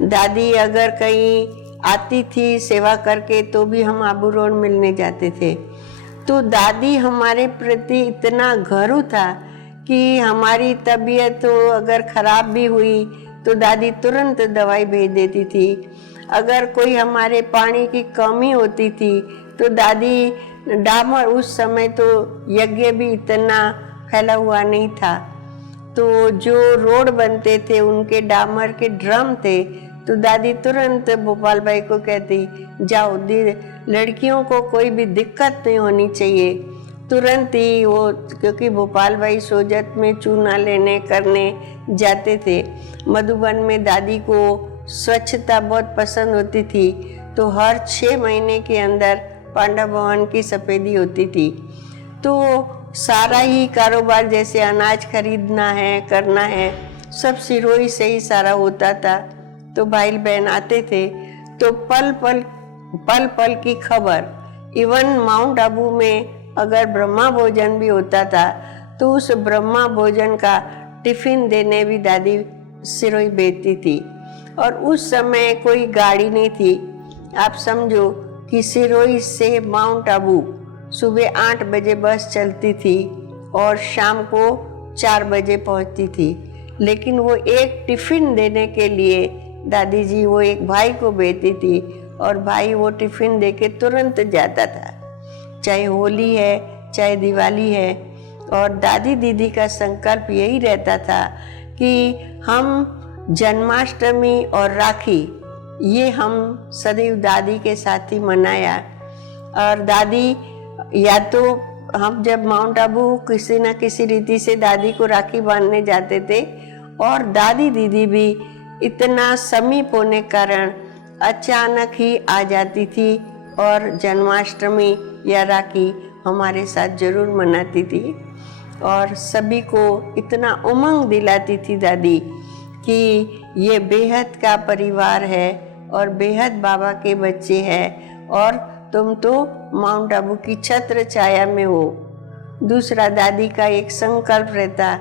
दादी अगर कहीं आती थी सेवा करके तो भी हम आबू रोड मिलने जाते थे। तो दादी हमारे प्रति इतना घरू था कि हमारी तबीयत तो अगर खराब भी हुई तो दादी तुरंत दवाई भेज देती थी। अगर कोई हमारे पानी की कमी होती थी तो दादी डामर, उस समय तो यज्ञ भी इतना फैला हुआ नहीं था, तो जो रोड बनते थे उनके डामर के ड्रम थे, तो दादी तुरंत भोपाल भाई को कहती, जाओ लड़कियों को कोई भी दिक्कत नहीं होनी चाहिए। तुरंत ही वो, क्योंकि भोपाल भाई सोजत में चूना लेने करने जाते थे। मधुबन में दादी को स्वच्छता बहुत पसंद होती थी, तो हर 6 महीने के अंदर पांडव भवन की सफेदी होती थी। तो सारा ही कारोबार, जैसे अनाज खरीदना है, करना है, सब सिरोही से ही सारा होता था। तो भाई बहन आते थे तो पल पल की खबर, इवन माउंट आबू में अगर ब्रह्मा भोजन भी होता था तो उस ब्रह्मा भोजन का टिफिन देने भी दादी सिरोही भेजती थी। और उस समय कोई गाड़ी नहीं थी। आप समझो कि सिरोही से माउंट आबू सुबह 8 बजे बस चलती थी और शाम को 4 बजे पहुंचती थी, लेकिन वो एक टिफिन देने के लिए दादी जी वो एक भाई को भेजती थी और भाई वो टिफिन देके तुरंत जाता था, चाहे होली है चाहे दिवाली है। और दादी दीदी का संकल्प यही रहता था कि हम जन्माष्टमी और राखी ये हम सदैव दादी के साथ ही मनाया। और दादी, या तो हम जब माउंट आबू किसी न किसी रीति से दादी को राखी बांधने जाते थे, और दादी दीदी भी इतना समीप होने कारण अचानक ही आ जाती थी और जन्माष्टमी या राखी हमारे साथ जरूर मनाती थी। और सभी को इतना उमंग दिलाती थी दादी कि ये बेहद का परिवार है और बेहद बाबा के बच्चे हैं और तुम तो माउंट आबू की छत्र छाया में हो। दूसरा, दादी का एक संकल्प रहता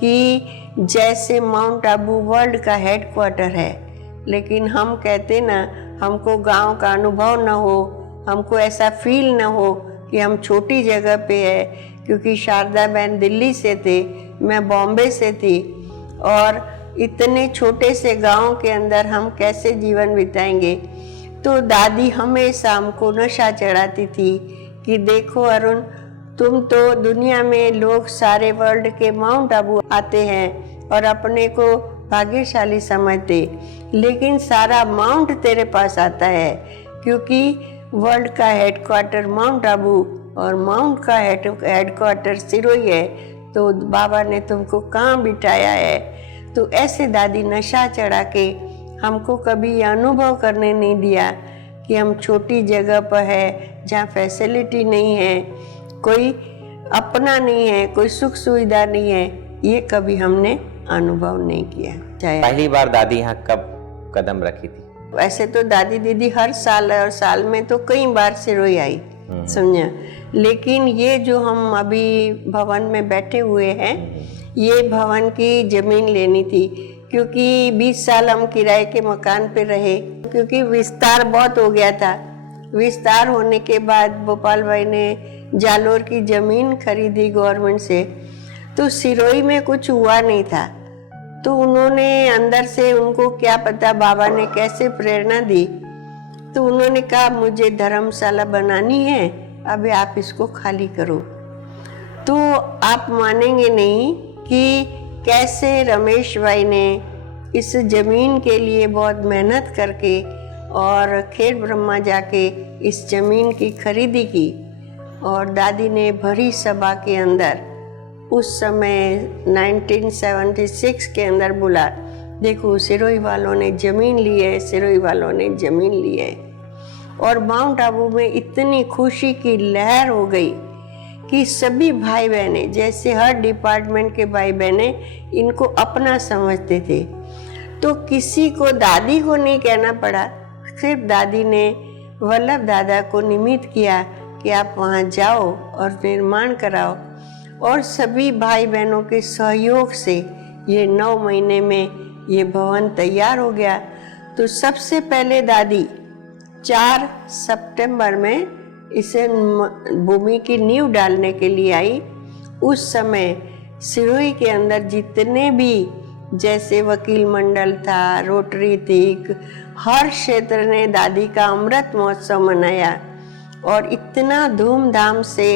कि जैसे माउंट आबू वर्ल्ड का हेडक्वार्टर है, लेकिन हम कहते ना, हमको गांव का अनुभव न हो, हमको ऐसा फील न हो कि हम छोटी जगह पे है, क्योंकि शारदा बहन दिल्ली से थे, मैं बॉम्बे से थी, और इतने छोटे से गांव के अंदर हम कैसे जीवन बिताएंगे। तो दादी हमेशा हमको नशा चढ़ाती थी कि देखो अरुण, तुम तो दुनिया में लोग सारे वर्ल्ड के माउंट आबू आते हैं और अपने को भाग्यशाली समझते, लेकिन सारा माउंट तेरे पास आता है, क्योंकि वर्ल्ड का हेडक्वार्टर माउंट आबू और माउंट का हेडक्वार्टर सिरोही है, तो बाबा ने तुमको कहाँ बिठाया है। तो ऐसे दादी नशा चढ़ा के हमको कभी ये अनुभव करने नहीं दिया कि हम छोटी जगह पर है, जहाँ फैसिलिटी नहीं है, कोई अपना नहीं है, कोई सुख सुविधा नहीं है, ये कभी हमने अनुभव नहीं किया। चाहे पहली बार दादी यहाँ कब कदम रखी थी? वैसे तो दादी दीदी हर साल और साल में तो कई बार सिरोही आई, समझा, लेकिन ये जो हम अभी भवन में बैठे हुए हैं, ये भवन की जमीन लेनी थी, क्योंकि 20 साल हम किराए के मकान पे रहे, क्योंकि विस्तार बहुत हो गया था। विस्तार होने के बाद भोपाल भाई ने जालोर की जमीन खरीदी गवर्नमेंट से, तो सिरोही में कुछ हुआ नहीं था। तो उन्होंने अंदर से, उनको क्या पता बाबा ने कैसे प्रेरणा दी, तो उन्होंने कहा मुझे धर्मशाला बनानी है, अभी आप इसको खाली करो। तो आप मानेंगे नहीं कि कैसे रमेश भाई ने इस जमीन के लिए बहुत मेहनत करके और खेड़ ब्रह्मा जाके इस जमीन की खरीदी की, और दादी ने भरी सभा के अंदर उस समय 1976 के अंदर बोला, देखो सिरोही वालों ने ज़मीन ली है, सिरोही वालों ने ज़मीन ली है। और माउंट आबू में इतनी खुशी की लहर हो गई कि सभी भाई बहने, जैसे हर डिपार्टमेंट के भाई बहने इनको अपना समझते थे। तो किसी को, दादी को नहीं कहना पड़ा, सिर्फ दादी ने वल्लभ दादा को निमित्त किया कि आप वहाँ जाओ और निर्माण कराओ, और सभी भाई बहनों के सहयोग से ये 9 महीने में ये भवन तैयार हो गया। तो सबसे पहले दादी 4 सितंबर में इसे भूमि की नींव डालने के लिए आई। उस समय सिरोही के अंदर जितने भी जैसे वकील मंडल था, रोटरी थी, हर क्षेत्र ने दादी का अमृत महोत्सव मनाया और इतना धूमधाम से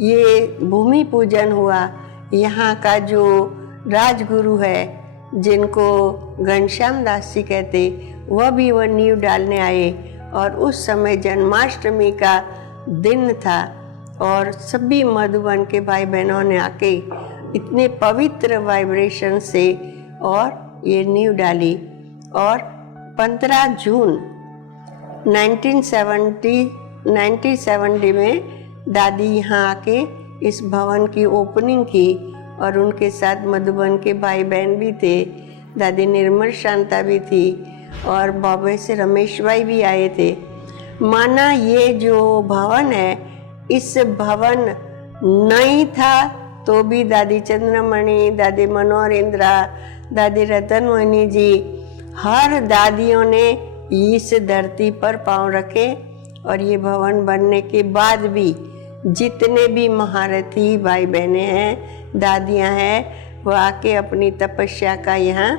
ये भूमि पूजन हुआ। यहाँ का जो राजगुरु है जिनको घनश्याम दास जी कहते, वह भी वह नींव डालने आए और उस समय जन्माष्टमी का दिन था और सभी मधुबन के भाई बहनों ने आके इतने पवित्र वाइब्रेशन से और ये नींव डाली। और 15 जून 1970 में दादी यहाँ आके इस भवन की ओपनिंग की और उनके साथ मधुबन के भाई बहन भी थे, दादी निर्मल शांता भी थी और बॉम्बे से रमेश भाई भी आए थे। माना ये जो भवन है, इस भवन नहीं था तो भी दादी चंद्रमणि, दादी मनोहर इंदिरा, दादी रतनमणि जी, हर दादियों ने इस धरती पर पांव रखे और ये भवन बनने के बाद भी जितने भी महारथी भाई बहनें हैं, दादियां हैं, वो आके अपनी तपस्या का यहाँ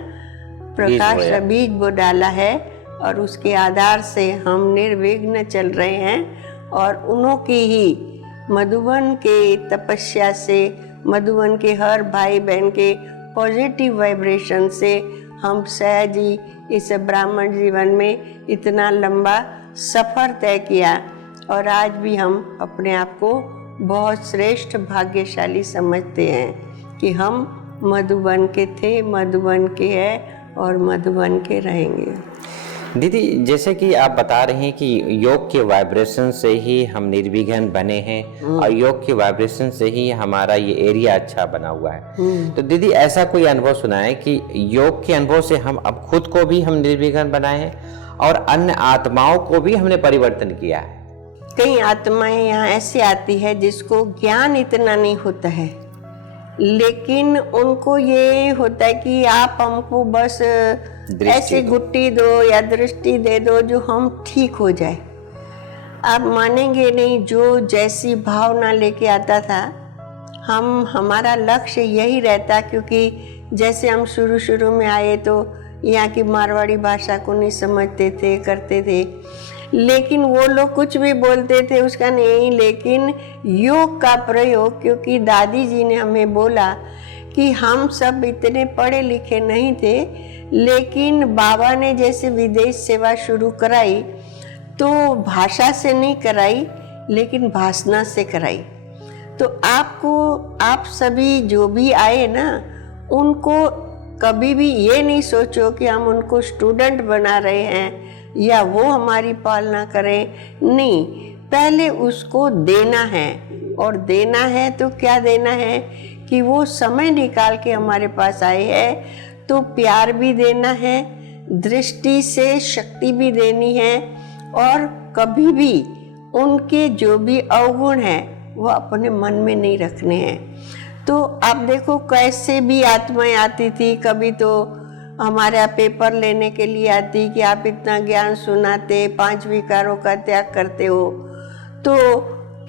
प्रकाश बीज बो डाला है और उसके आधार से हम निर्विघ्न चल रहे हैं। और उन्हों की ही मधुबन के तपस्या से, मधुबन के हर भाई बहन के पॉजिटिव वाइब्रेशन से हम सहज ही इस ब्राह्मण जीवन में इतना लंबा सफ़र तय किया और आज भी हम अपने आप को बहुत श्रेष्ठ भाग्यशाली समझते हैं कि हम मधुबन के थे, मधुबन के हैं और मधुबन के रहेंगे। दीदी, जैसे कि आप बता रहे हैं कि योग के वाइब्रेशन से ही हम निर्विघ्न बने हैं और योग के वाइब्रेशन से ही हमारा ये एरिया अच्छा बना हुआ है। तो दीदी, ऐसा कोई अनुभव सुनाए कि योग के अनुभव से हम अब खुद को भी हम निर्विघ्न बनाए हैं और अन्य आत्माओं को भी हमने परिवर्तन किया है। कई आत्माएं यहाँ ऐसी आती है जिसको ज्ञान इतना नहीं होता है, लेकिन उनको ये होता है कि आप हमको बस ऐसे गुट्टी दो या दृष्टि दे दो जो हम ठीक हो जाए। आप मानेंगे नहीं, जो जैसी भावना लेके आता था, हमारा लक्ष्य यही रहता, क्योंकि जैसे हम शुरू में आए तो यहाँ की मारवाड़ी भाषा को नहीं समझते थे, करते थे, लेकिन वो लोग कुछ भी बोलते थे उसका नहीं। लेकिन योग का प्रयोग, क्योंकि दादी जी ने हमें बोला कि हम सब इतने पढ़े लिखे नहीं थे, लेकिन बाबा ने जैसे विदेश सेवा शुरू कराई तो भाषा से नहीं कराई लेकिन भाषणा से कराई। तो आप सभी जो भी आए ना, उनको कभी भी ये नहीं सोचो कि हम उनको स्टूडेंट बना रहे हैं या वो हमारी पालना करें, नहीं, पहले उसको देना है। और देना है तो क्या देना है कि वो समय निकाल के हमारे पास आए हैं, तो प्यार भी देना है, दृष्टि से शक्ति भी देनी है और कभी भी उनके जो भी अवगुण हैं वो अपने मन में नहीं रखने हैं। तो आप देखो कैसे भी आत्माएं आती थी, कभी तो हमारे यहाँ पेपर लेने के लिए आती कि आप इतना ज्ञान सुनाते, 5 विकारों का त्याग करते हो, तो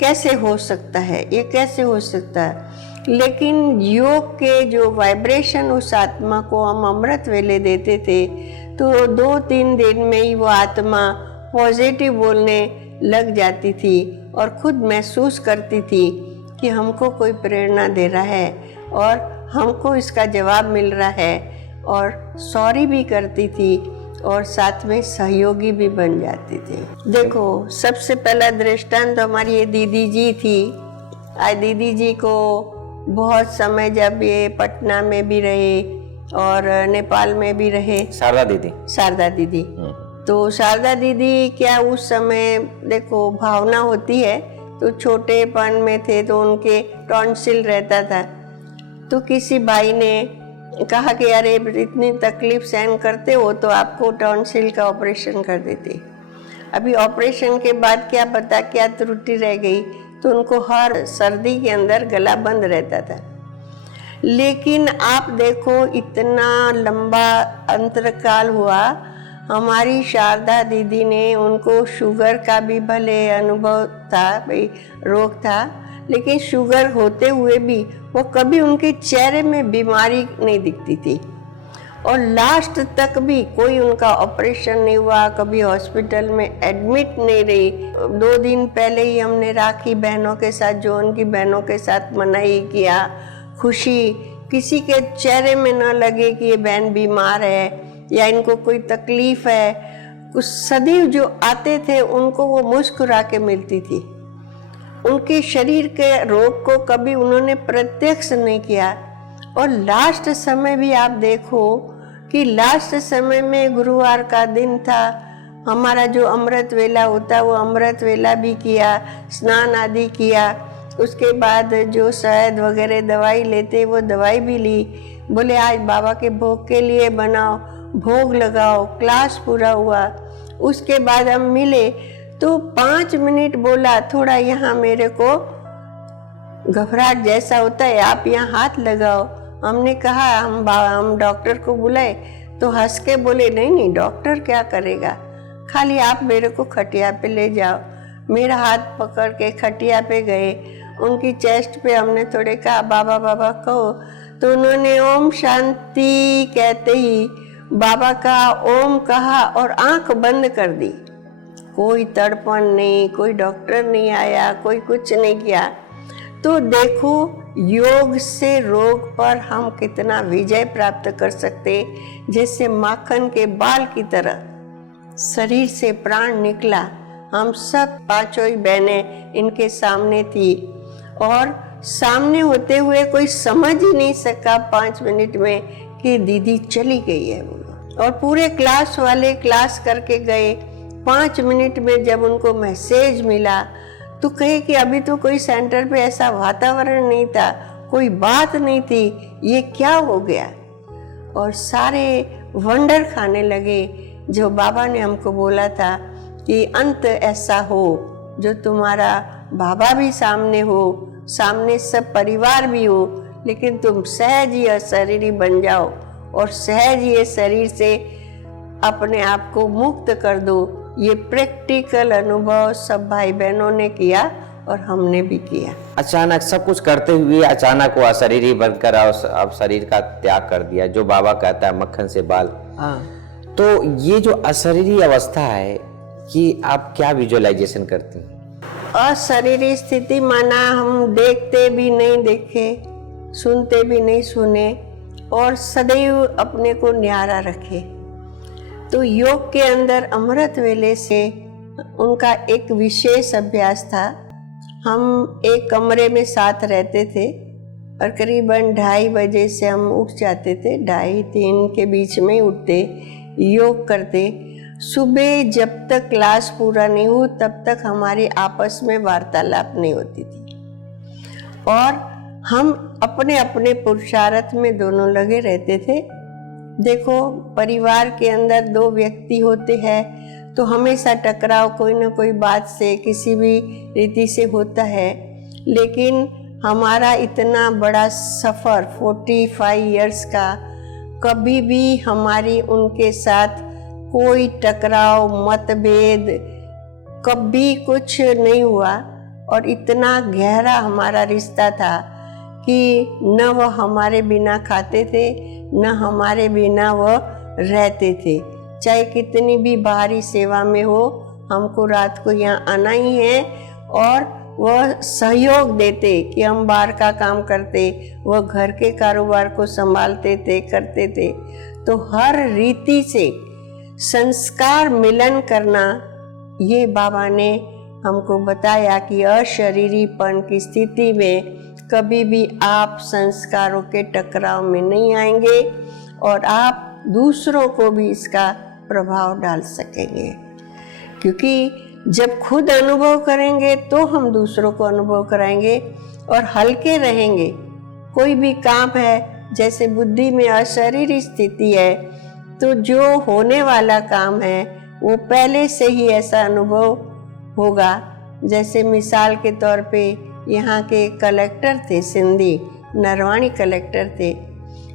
कैसे हो सकता है, ये कैसे हो सकता है। लेकिन योग के जो वाइब्रेशन उस आत्मा को हम अमृत वेले देते थे, तो 2-3 दिन में ही वो आत्मा पॉजिटिव बोलने लग जाती थी और खुद महसूस करती थी कि हमको कोई प्रेरणा दे रहा है और हमको इसका जवाब मिल रहा है, और सॉरी भी करती थी और साथ में सहयोगी भी बन जाती थी। देखो, सबसे पहला दृष्टांत तो हमारी ये दीदी जी थी। आज दीदी जी को बहुत समय जब ये पटना में भी रहे और नेपाल में भी रहे, शारदा दीदी तो शारदा दीदी क्या उस समय देखो भावना होती है, तो छोटेपन में थे तो उनके टॉन्सिल रहता था, तो किसी भाई ने कहा कि अरे इतनी तकलीफ सहन करते हो तो आपको टॉन्सिल का ऑपरेशन कर देते। अभी ऑपरेशन के बाद क्या पता क्या त्रुटि रह गई, तो उनको हर सर्दी के अंदर गला बंद रहता था। लेकिन आप देखो इतना लंबा अंतरकाल हुआ, हमारी शारदा दीदी ने, उनको शुगर का भी भले अनुभव था, भाई रोग था, लेकिन शुगर होते हुए भी वो कभी उनके चेहरे में बीमारी नहीं दिखती थी। और लास्ट तक भी कोई उनका ऑपरेशन नहीं हुआ, कभी हॉस्पिटल में एडमिट नहीं रही। 2 दिन पहले ही हमने राखी बहनों के साथ, जो उनकी बहनों के साथ मनाई किया, खुशी किसी के चेहरे में न लगे कि ये बहन बीमार है या इनको कोई तकलीफ है। कुछ सदैव जो आते थे उनको वो मुस्कुरा के मिलती थी। उनके शरीर के रोग को कभी उन्होंने प्रत्यक्ष नहीं किया। और लास्ट समय भी आप देखो कि लास्ट समय में गुरुवार का दिन था, हमारा जो अमृत वेला होता वो अमृत वेला भी किया, स्नान आदि किया। उसके बाद जो शहद वगैरह दवाई लेते वो दवाई भी ली। बोले आज बाबा के भोग के लिए बनाओ, भोग लगाओ। क्लास पूरा हुआ। उसके बाद हम मिले तो 5 मिनट बोला, थोड़ा यहाँ मेरे को घबराहट जैसा होता है, आप यहाँ हाथ लगाओ। हमने कहा हम डॉक्टर को बुलाए तो हंस के बोले नहीं डॉक्टर क्या करेगा, खाली आप मेरे को खटिया पे ले जाओ। मेरा हाथ पकड़ के खटिया पे गए। उनकी चेस्ट पे हमने थोड़े कहा बाबा बाबा कहो, तो उन्होंने ओम शांति कहते ही बाबा का ओम कहा और आंख बंद कर दी। कोई तड़पन नहीं, कोई डॉक्टर नहीं आया, कोई कुछ नहीं किया। तो देखो योग से रोग पर हम कितना विजय प्राप्त कर सकते। जैसे माखन के बाल की तरह शरीर से प्राण निकला। हम सब 5 बहनें इनके सामने थी और सामने होते हुए कोई समझ ही नहीं सका 5 मिनट में कि दीदी चली गई है। और पूरे क्लास वाले क्लास करके गए। 5 मिनट में जब उनको मैसेज मिला तो कहे कि अभी तो कोई सेंटर पे ऐसा वातावरण नहीं था, कोई बात नहीं थी, ये क्या हो गया। और सारे वंडर खाने लगे जो बाबा ने हमको बोला था कि अंत ऐसा हो जो तुम्हारा बाबा भी सामने हो, सामने सब परिवार भी हो, लेकिन तुम सहज ही अशरीरी बन जाओ और सहज ये शरीर से अपने आप को मुक्त कर दो। ये प्रैक्टिकल अनुभव सब भाई बहनों ने किया और हमने भी किया। अचानक सब कुछ करते हुए अचानक वो अशरीरी बनकर अब शरीर का त्याग कर दिया, जो बाबा कहता है मक्खन से बाल। तो ये जो अशरीरी अवस्था है कि आप क्या विजुअलाइजेशन करती हैं? अशरीरी स्थिति माना हम देखते भी नहीं देखे, सुनते भी नहीं सुने और सदैव अपने को न्यारा रखे। तो योग के अंदर अमृत वेले से उनका एक विशेष अभ्यास था। हम एक कमरे में साथ रहते थे और करीबन 2:30 बजे से हम उठ जाते थे, 2:30-3 के बीच में उठते, योग करते। सुबह जब तक क्लास पूरा नहीं हो तब तक हमारी आपस में वार्तालाप नहीं होती थी और हम अपने अपने पुरुषार्थ में दोनों लगे रहते थे। देखो परिवार के अंदर 2 व्यक्ति होते हैं तो हमेशा टकराव कोई ना कोई बात से, किसी भी रीति से होता है। लेकिन हमारा इतना बड़ा सफ़र 45 इयर्स का, कभी भी हमारी उनके साथ कोई टकराव, मतभेद कभी कुछ नहीं हुआ। और इतना गहरा हमारा रिश्ता था कि न वो हमारे बिना खाते थे, न हमारे बिना वो रहते थे। चाहे कितनी भी बाहरी सेवा में हो, हमको रात को यहाँ आना ही है और वह सहयोग देते कि हम बाहर का काम करते, वह घर के कारोबार को संभालते थे, करते थे। तो हर रीति से संस्कार मिलन करना, ये बाबा ने हमको बताया कि अशरीरीपन की स्थिति में कभी भी आप संस्कारों के टकराव में नहीं आएंगे और आप दूसरों को भी इसका प्रभाव डाल सकेंगे। क्योंकि जब खुद अनुभव करेंगे तो हम दूसरों को अनुभव कराएंगे और हल्के रहेंगे। कोई भी काम है, जैसे बुद्धि में अशरीरी स्थिति है तो जो होने वाला काम है वो पहले से ही ऐसा अनुभव होगा। जैसे मिसाल के तौर पे यहाँ के कलेक्टर थे, सिंधी नरवाणी कलेक्टर थे।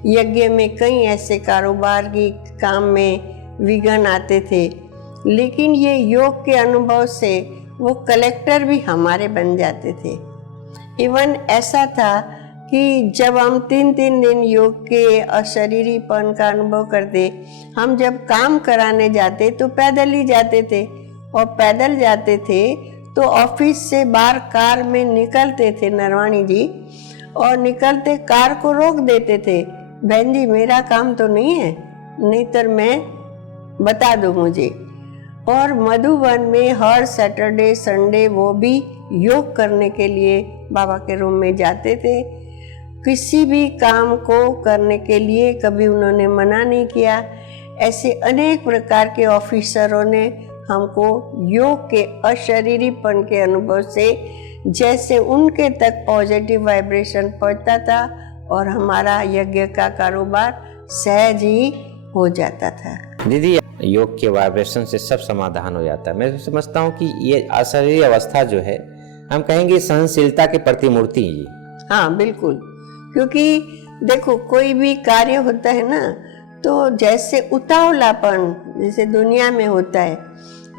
यज्ञ में कई ऐसे कारोबार की काम में विघ्न आते थे, लेकिन ये योग के अनुभव से वो कलेक्टर भी हमारे बन जाते थे। इवन ऐसा था कि जब हम 3-3 दिन योग के अशरीरीपन का अनुभव करते, हम जब काम कराने जाते तो पैदल ही जाते थे, और पैदल जाते थे तो ऑफिस से बाहर कार में निकलते थे नरवाणी जी, और निकलते कार को रोक देते थे, बहन जी मेरा काम तो नहीं है, नहीं तो मैं बता दो मुझे। और मधुबन में हर सैटरडे संडे वो भी योग करने के लिए बाबा के रूम में जाते थे। किसी भी काम को करने के लिए कभी उन्होंने मना नहीं किया। ऐसे अनेक प्रकार के ऑफिसरों ने हमको योग के अशरीरीपन के अनुभव से जैसे उनके तक पॉजिटिव वाइब्रेशन पहुंचता था, और हमारा यज्ञ का कारोबार सहज ही हो जाता था। दीदी, योग के वाइब्रेशन से सब समाधान हो जाता है। मैं तो समझता हूँ कि ये अशरीरी अवस्था जो है, हम कहेंगे सहनशीलता की प्रतिमूर्ति है। हाँ बिल्कुल, क्योंकि देखो कोई भी कार्य होता है ना, तो जैसे उतावलापन जैसे दुनिया में होता है,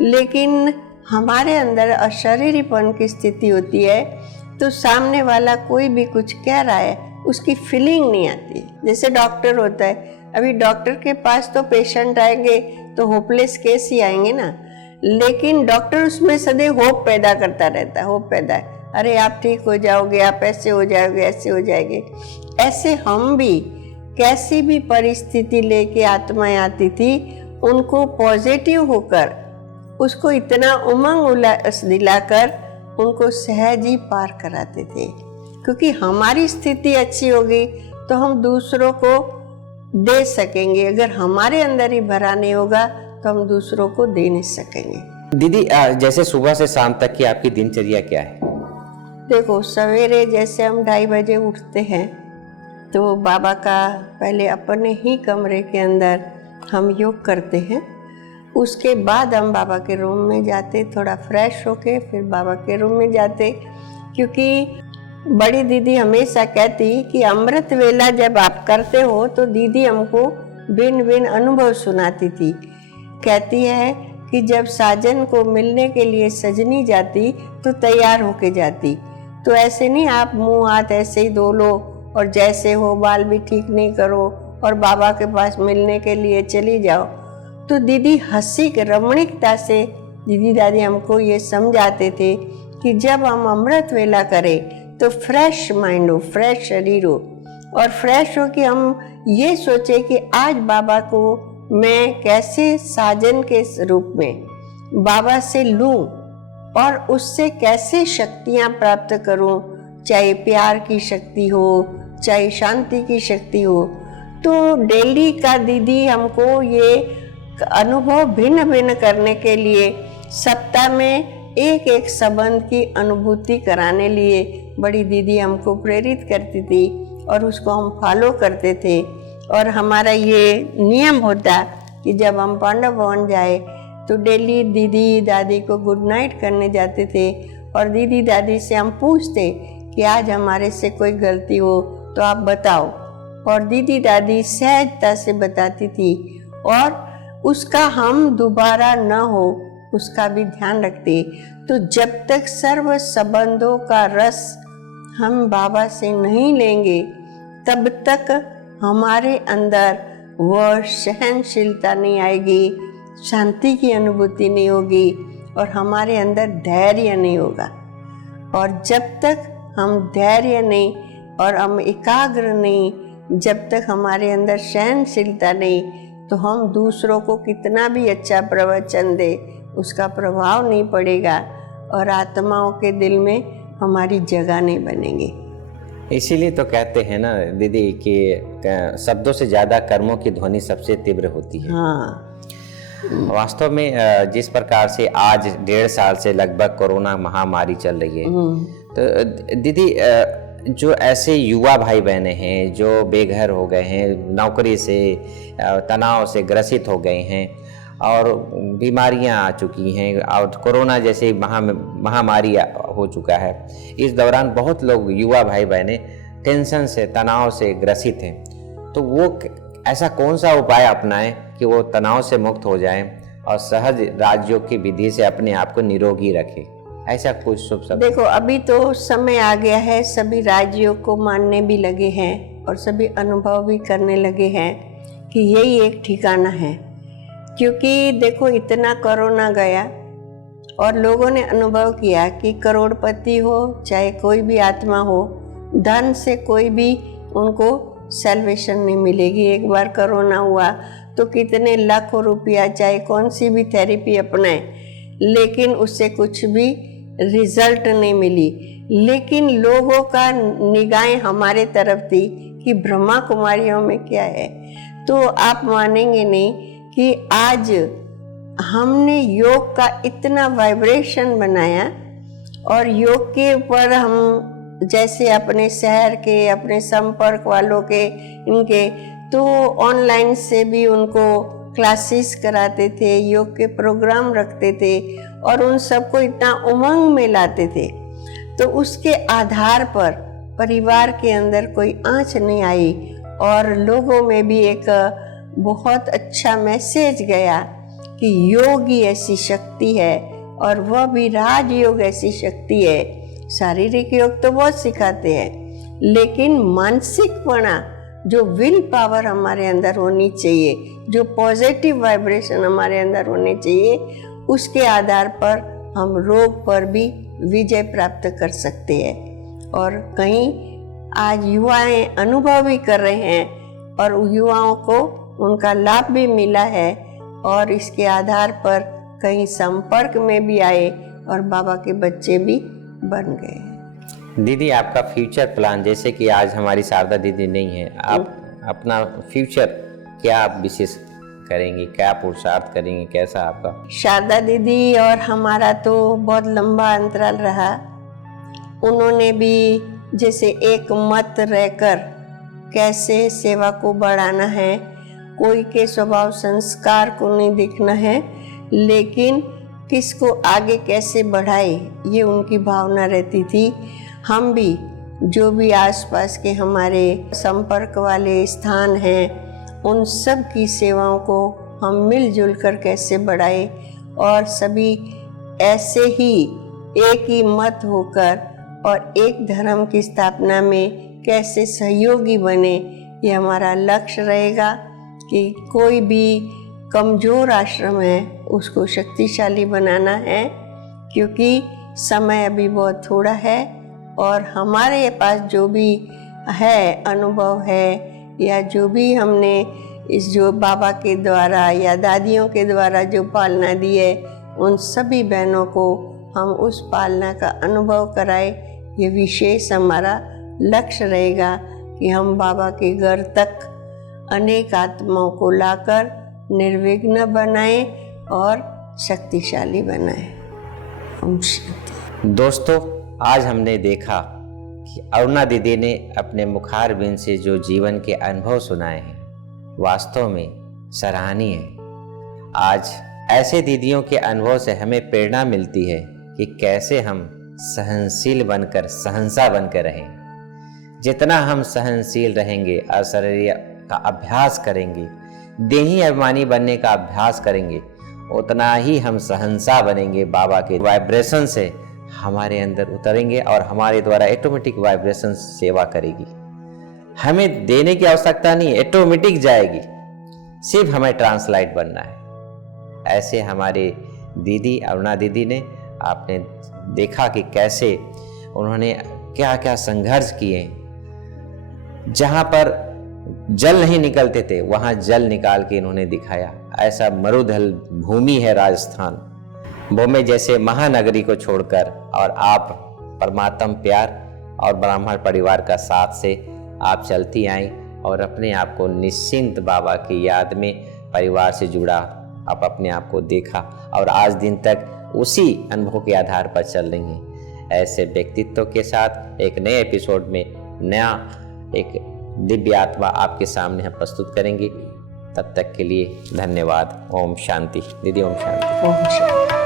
लेकिन हमारे अंदर अशरीरीपन की स्थिति होती है, तो सामने वाला कोई भी कुछ कह रहा है उसकी फीलिंग नहीं आती। जैसे डॉक्टर होता है, अभी डॉक्टर के पास तो पेशेंट आएंगे तो होपलेस केस ही आएंगे ना, लेकिन डॉक्टर उसमें सदैव होप पैदा करता रहता है, होप पैदा, अरे आप ठीक हो जाओगे, आप ऐसे हो जाओगे, ऐसे हो जाएंगे। ऐसे हम भी कैसी भी परिस्थिति लेके आत्माएं आती थी, उनको पॉजिटिव होकर उसको इतना उमंग उल्लास दिलाकर उनको सहज ही पार कराते थे, क्योंकि हमारी स्थिति अच्छी होगी तो हम दूसरों को दे सकेंगे। अगर हमारे अंदर ही भरा नहीं होगा तो हम दूसरों को दे नहीं सकेंगे। दीदी, जैसे सुबह से शाम तक की आपकी दिनचर्या क्या है? देखो, सवेरे जैसे हम 2:30 बजे उठते हैं तो बाबा का पहले अपने ही कमरे के अंदर हम योग करते हैं। उसके बाद हम बाबा के रूम में जाते, थोड़ा फ्रेश होके फिर बाबा के रूम में जाते, क्योंकि बड़ी दीदी हमेशा कहती कि अमृत वेला जब आप करते हो तो दीदी हमको भिन्न भिन्न अनुभव सुनाती थी। कहती है कि जब साजन को मिलने के लिए सजनी जाती तो तैयार होके जाती, तो ऐसे नहीं आप मुंह हाथ ऐसे ही धो लो और जैसे हो बाल भी ठीक नहीं करो और बाबा के पास मिलने के लिए चली जाओ। तो दीदी हंसी रमणीकता से दीदी दादी हमको ये समझाते थे कि जब हम अमृत वेला करें तो फ्रेश माइंड हो, फ्रेश शरीर हो, और फ्रेश हो कि हम ये सोचे कि आज बाबा को मैं कैसे साजन के रूप में बाबा से लूं और उससे कैसे शक्तियां प्राप्त करूं, चाहे प्यार की शक्ति हो, चाहे शांति की शक्ति हो। तो डेली का दीदी हमको ये अनुभव भिन्न भिन्न करने के लिए सप्ताह में एक एक संबंध की अनुभूति कराने लिए बड़ी दीदी हमको प्रेरित करती थी, और उसको हम फॉलो करते थे। और हमारा ये नियम होता कि जब हम पांडव भवन जाए तो डेली दीदी दादी को गुड नाइट करने जाते थे, और दीदी दादी से हम पूछते कि आज हमारे से कोई गलती हो तो आप बताओ, और दीदी दादी सहजता से बताती थी, और उसका हम दोबारा न हो उसका भी ध्यान रखते। तो जब तक सर्व संबंधों का रस हम बाबा से नहीं लेंगे तब तक हमारे अंदर वह सहनशीलता नहीं आएगी, शांति की अनुभूति नहीं होगी, और हमारे अंदर धैर्य नहीं होगा। और जब तक हम धैर्य नहीं और हम एकाग्र नहीं, जब तक हमारे अंदर सहनशीलता नहीं, तो हम दूसरों को कितना भी अच्छा प्रवचन दे उसका प्रभाव नहीं पड़ेगा, और आत्माओं के दिल में हमारी जगह नहीं बनेगी। इसीलिए तो कहते हैं ना दीदी कि शब्दों से ज़्यादा कर्मों की ध्वनि सबसे तीव्र होती है। हाँ, वास्तव में जिस प्रकार से आज 1.5 साल से लगभग कोरोना महामारी चल रही है, तो दीदी जो ऐसे युवा भाई बहने हैं जो बेघर हो गए हैं, नौकरी से तनाव से ग्रसित हो गए हैं, और बीमारियां आ चुकी हैं, और कोरोना जैसे महामारी हो चुका है, इस दौरान बहुत लोग युवा भाई बहने टेंशन से तनाव से ग्रसित हैं, तो वो ऐसा कौन सा उपाय अपनाएं कि वो तनाव से मुक्त हो जाएं और सहज राजयोग की विधि से अपने आप को निरोगी रखें? ऐसा कुछ शुभ शब्द? देखो, अभी तो समय आ गया है, सभी राज्यों को मानने भी लगे हैं और सभी अनुभव भी करने लगे हैं कि यही एक ठिकाना है। क्योंकि देखो, इतना कोरोना गया और लोगों ने अनुभव किया कि करोड़पति हो चाहे कोई भी आत्मा हो, धन से कोई भी उनको सैल्वेशन नहीं मिलेगी। एक बार कोरोना हुआ तो कितने लाखों रुपया चाहे कौन सी भी थेरेपी अपनाए, लेकिन उससे कुछ भी रिजल्ट नहीं मिली। लेकिन लोगों का निगाहें हमारे तरफ थी कि ब्रह्मा कुमारियों में क्या है। तो आप मानेंगे नहीं कि आज हमने योग का इतना वाइब्रेशन बनाया, और योग के ऊपर हम जैसे अपने शहर के, अपने संपर्क वालों के, इनके तो ऑनलाइन से भी उनको क्लासेस कराते थे, योग के प्रोग्राम रखते थे और उन सबको इतना उमंग में लाते थे। तो उसके आधार पर परिवार के अंदर कोई आंच नहीं आई और लोगों में भी एक बहुत अच्छा मैसेज गया कि योग ही ऐसी शक्ति है, और वह भी राजयोग ऐसी शक्ति है। शारीरिक योग तो बहुत सिखाते हैं, लेकिन मानसिकपणा, जो विल पावर हमारे अंदर होनी चाहिए, जो पॉजिटिव वाइब्रेशन हमारे अंदर होने चाहिए, उसके आधार पर हम रोग पर भी विजय प्राप्त कर सकते हैं। और कहीं आज युवाएं अनुभव भी कर रहे हैं और युवाओं को उनका लाभ भी मिला है, और इसके आधार पर कहीं संपर्क में भी आए और बाबा के बच्चे भी बन गए। दीदी, आपका फ्यूचर प्लान, जैसे कि आज हमारी शारदा दीदी नहीं है, आप अपना फ्यूचर क्या आप विशेष करेंगे, क्या पुरुषार्थ करेंगे, कैसा आपका? शारदा दीदी और हमारा तो बहुत लंबा अंतराल रहा। उन्होंने भी जैसे एक मत रहकर कैसे सेवा को बढ़ाना है, कोई के स्वभाव संस्कार को नहीं देखना है, लेकिन किसको आगे कैसे बढ़ाए, ये उनकी भावना रहती थी। हम भी जो भी आसपास के हमारे संपर्क वाले स्थान हैं, उन सब की सेवाओं को हम मिलजुल कर कैसे बढ़ाए और सभी ऐसे ही एक ही मत होकर और एक धर्म की स्थापना में कैसे सहयोगी बने, ये हमारा लक्ष्य रहेगा। कि कोई भी कमज़ोर आश्रम है उसको शक्तिशाली बनाना है, क्योंकि समय अभी बहुत थोड़ा है और हमारे पास जो भी है अनुभव है, या जो भी हमने इस जो बाबा के द्वारा या दादियों के द्वारा जो पालना दी है, उन सभी बहनों को हम उस पालना का अनुभव कराए। ये विशेष हमारा लक्ष्य रहेगा कि हम बाबा के घर तक अनेक आत्माओं को लाकर निर्विघ्न बनाएं और शक्तिशाली बनाएं। ओम शांति। दोस्तों, आज हमने देखा कि अरुणा दीदी ने अपने मुखारबिंद से जो जीवन के अनुभव सुनाए हैं, वास्तव में सराहनीय है। आज ऐसे दीदियों के अनुभव से हमें प्रेरणा मिलती है कि कैसे हम सहनशील बनकर सहनसा बनकर रहें। जितना हम सहनशील रहेंगे, अशरीरी का अभ्यास करेंगे, देही अभिमानी बनने का अभ्यास करेंगे, उतना ही हम सहनसा बनेंगे। बाबा के वाइब्रेशन से हमारे अंदर उतरेंगे और हमारे द्वारा ऑटोमेटिक वाइब्रेशन सेवा करेगी। हमें देने की आवश्यकता नहीं, ऑटोमेटिक जाएगी, सिर्फ हमें ट्रांसलाइट बनना है। ऐसे हमारे दीदी अरुणा दीदी ने, आपने देखा कि कैसे उन्होंने क्या क्या संघर्ष किए। जहाँ पर जल नहीं निकलते थे वहाँ जल निकाल के इन्होंने दिखाया। ऐसा मरुधल भूमि है राजस्थान, वो में जैसे महानगरी को छोड़कर, और आप परमात्म प्यार और ब्राह्मण परिवार का साथ से आप चलती आई और अपने आप को निश्चिंत बाबा की याद में परिवार से जुड़ा आप अपने आप को देखा, और आज दिन तक उसी अनुभव के आधार पर चल रही हैं। ऐसे व्यक्तित्व के साथ एक नए एपिसोड में नया एक दिव्य आत्मा आपके सामने हम प्रस्तुत करेंगे। तब तक के लिए धन्यवाद। ओम शांति। दीदी ओम शांति। ओम शांति।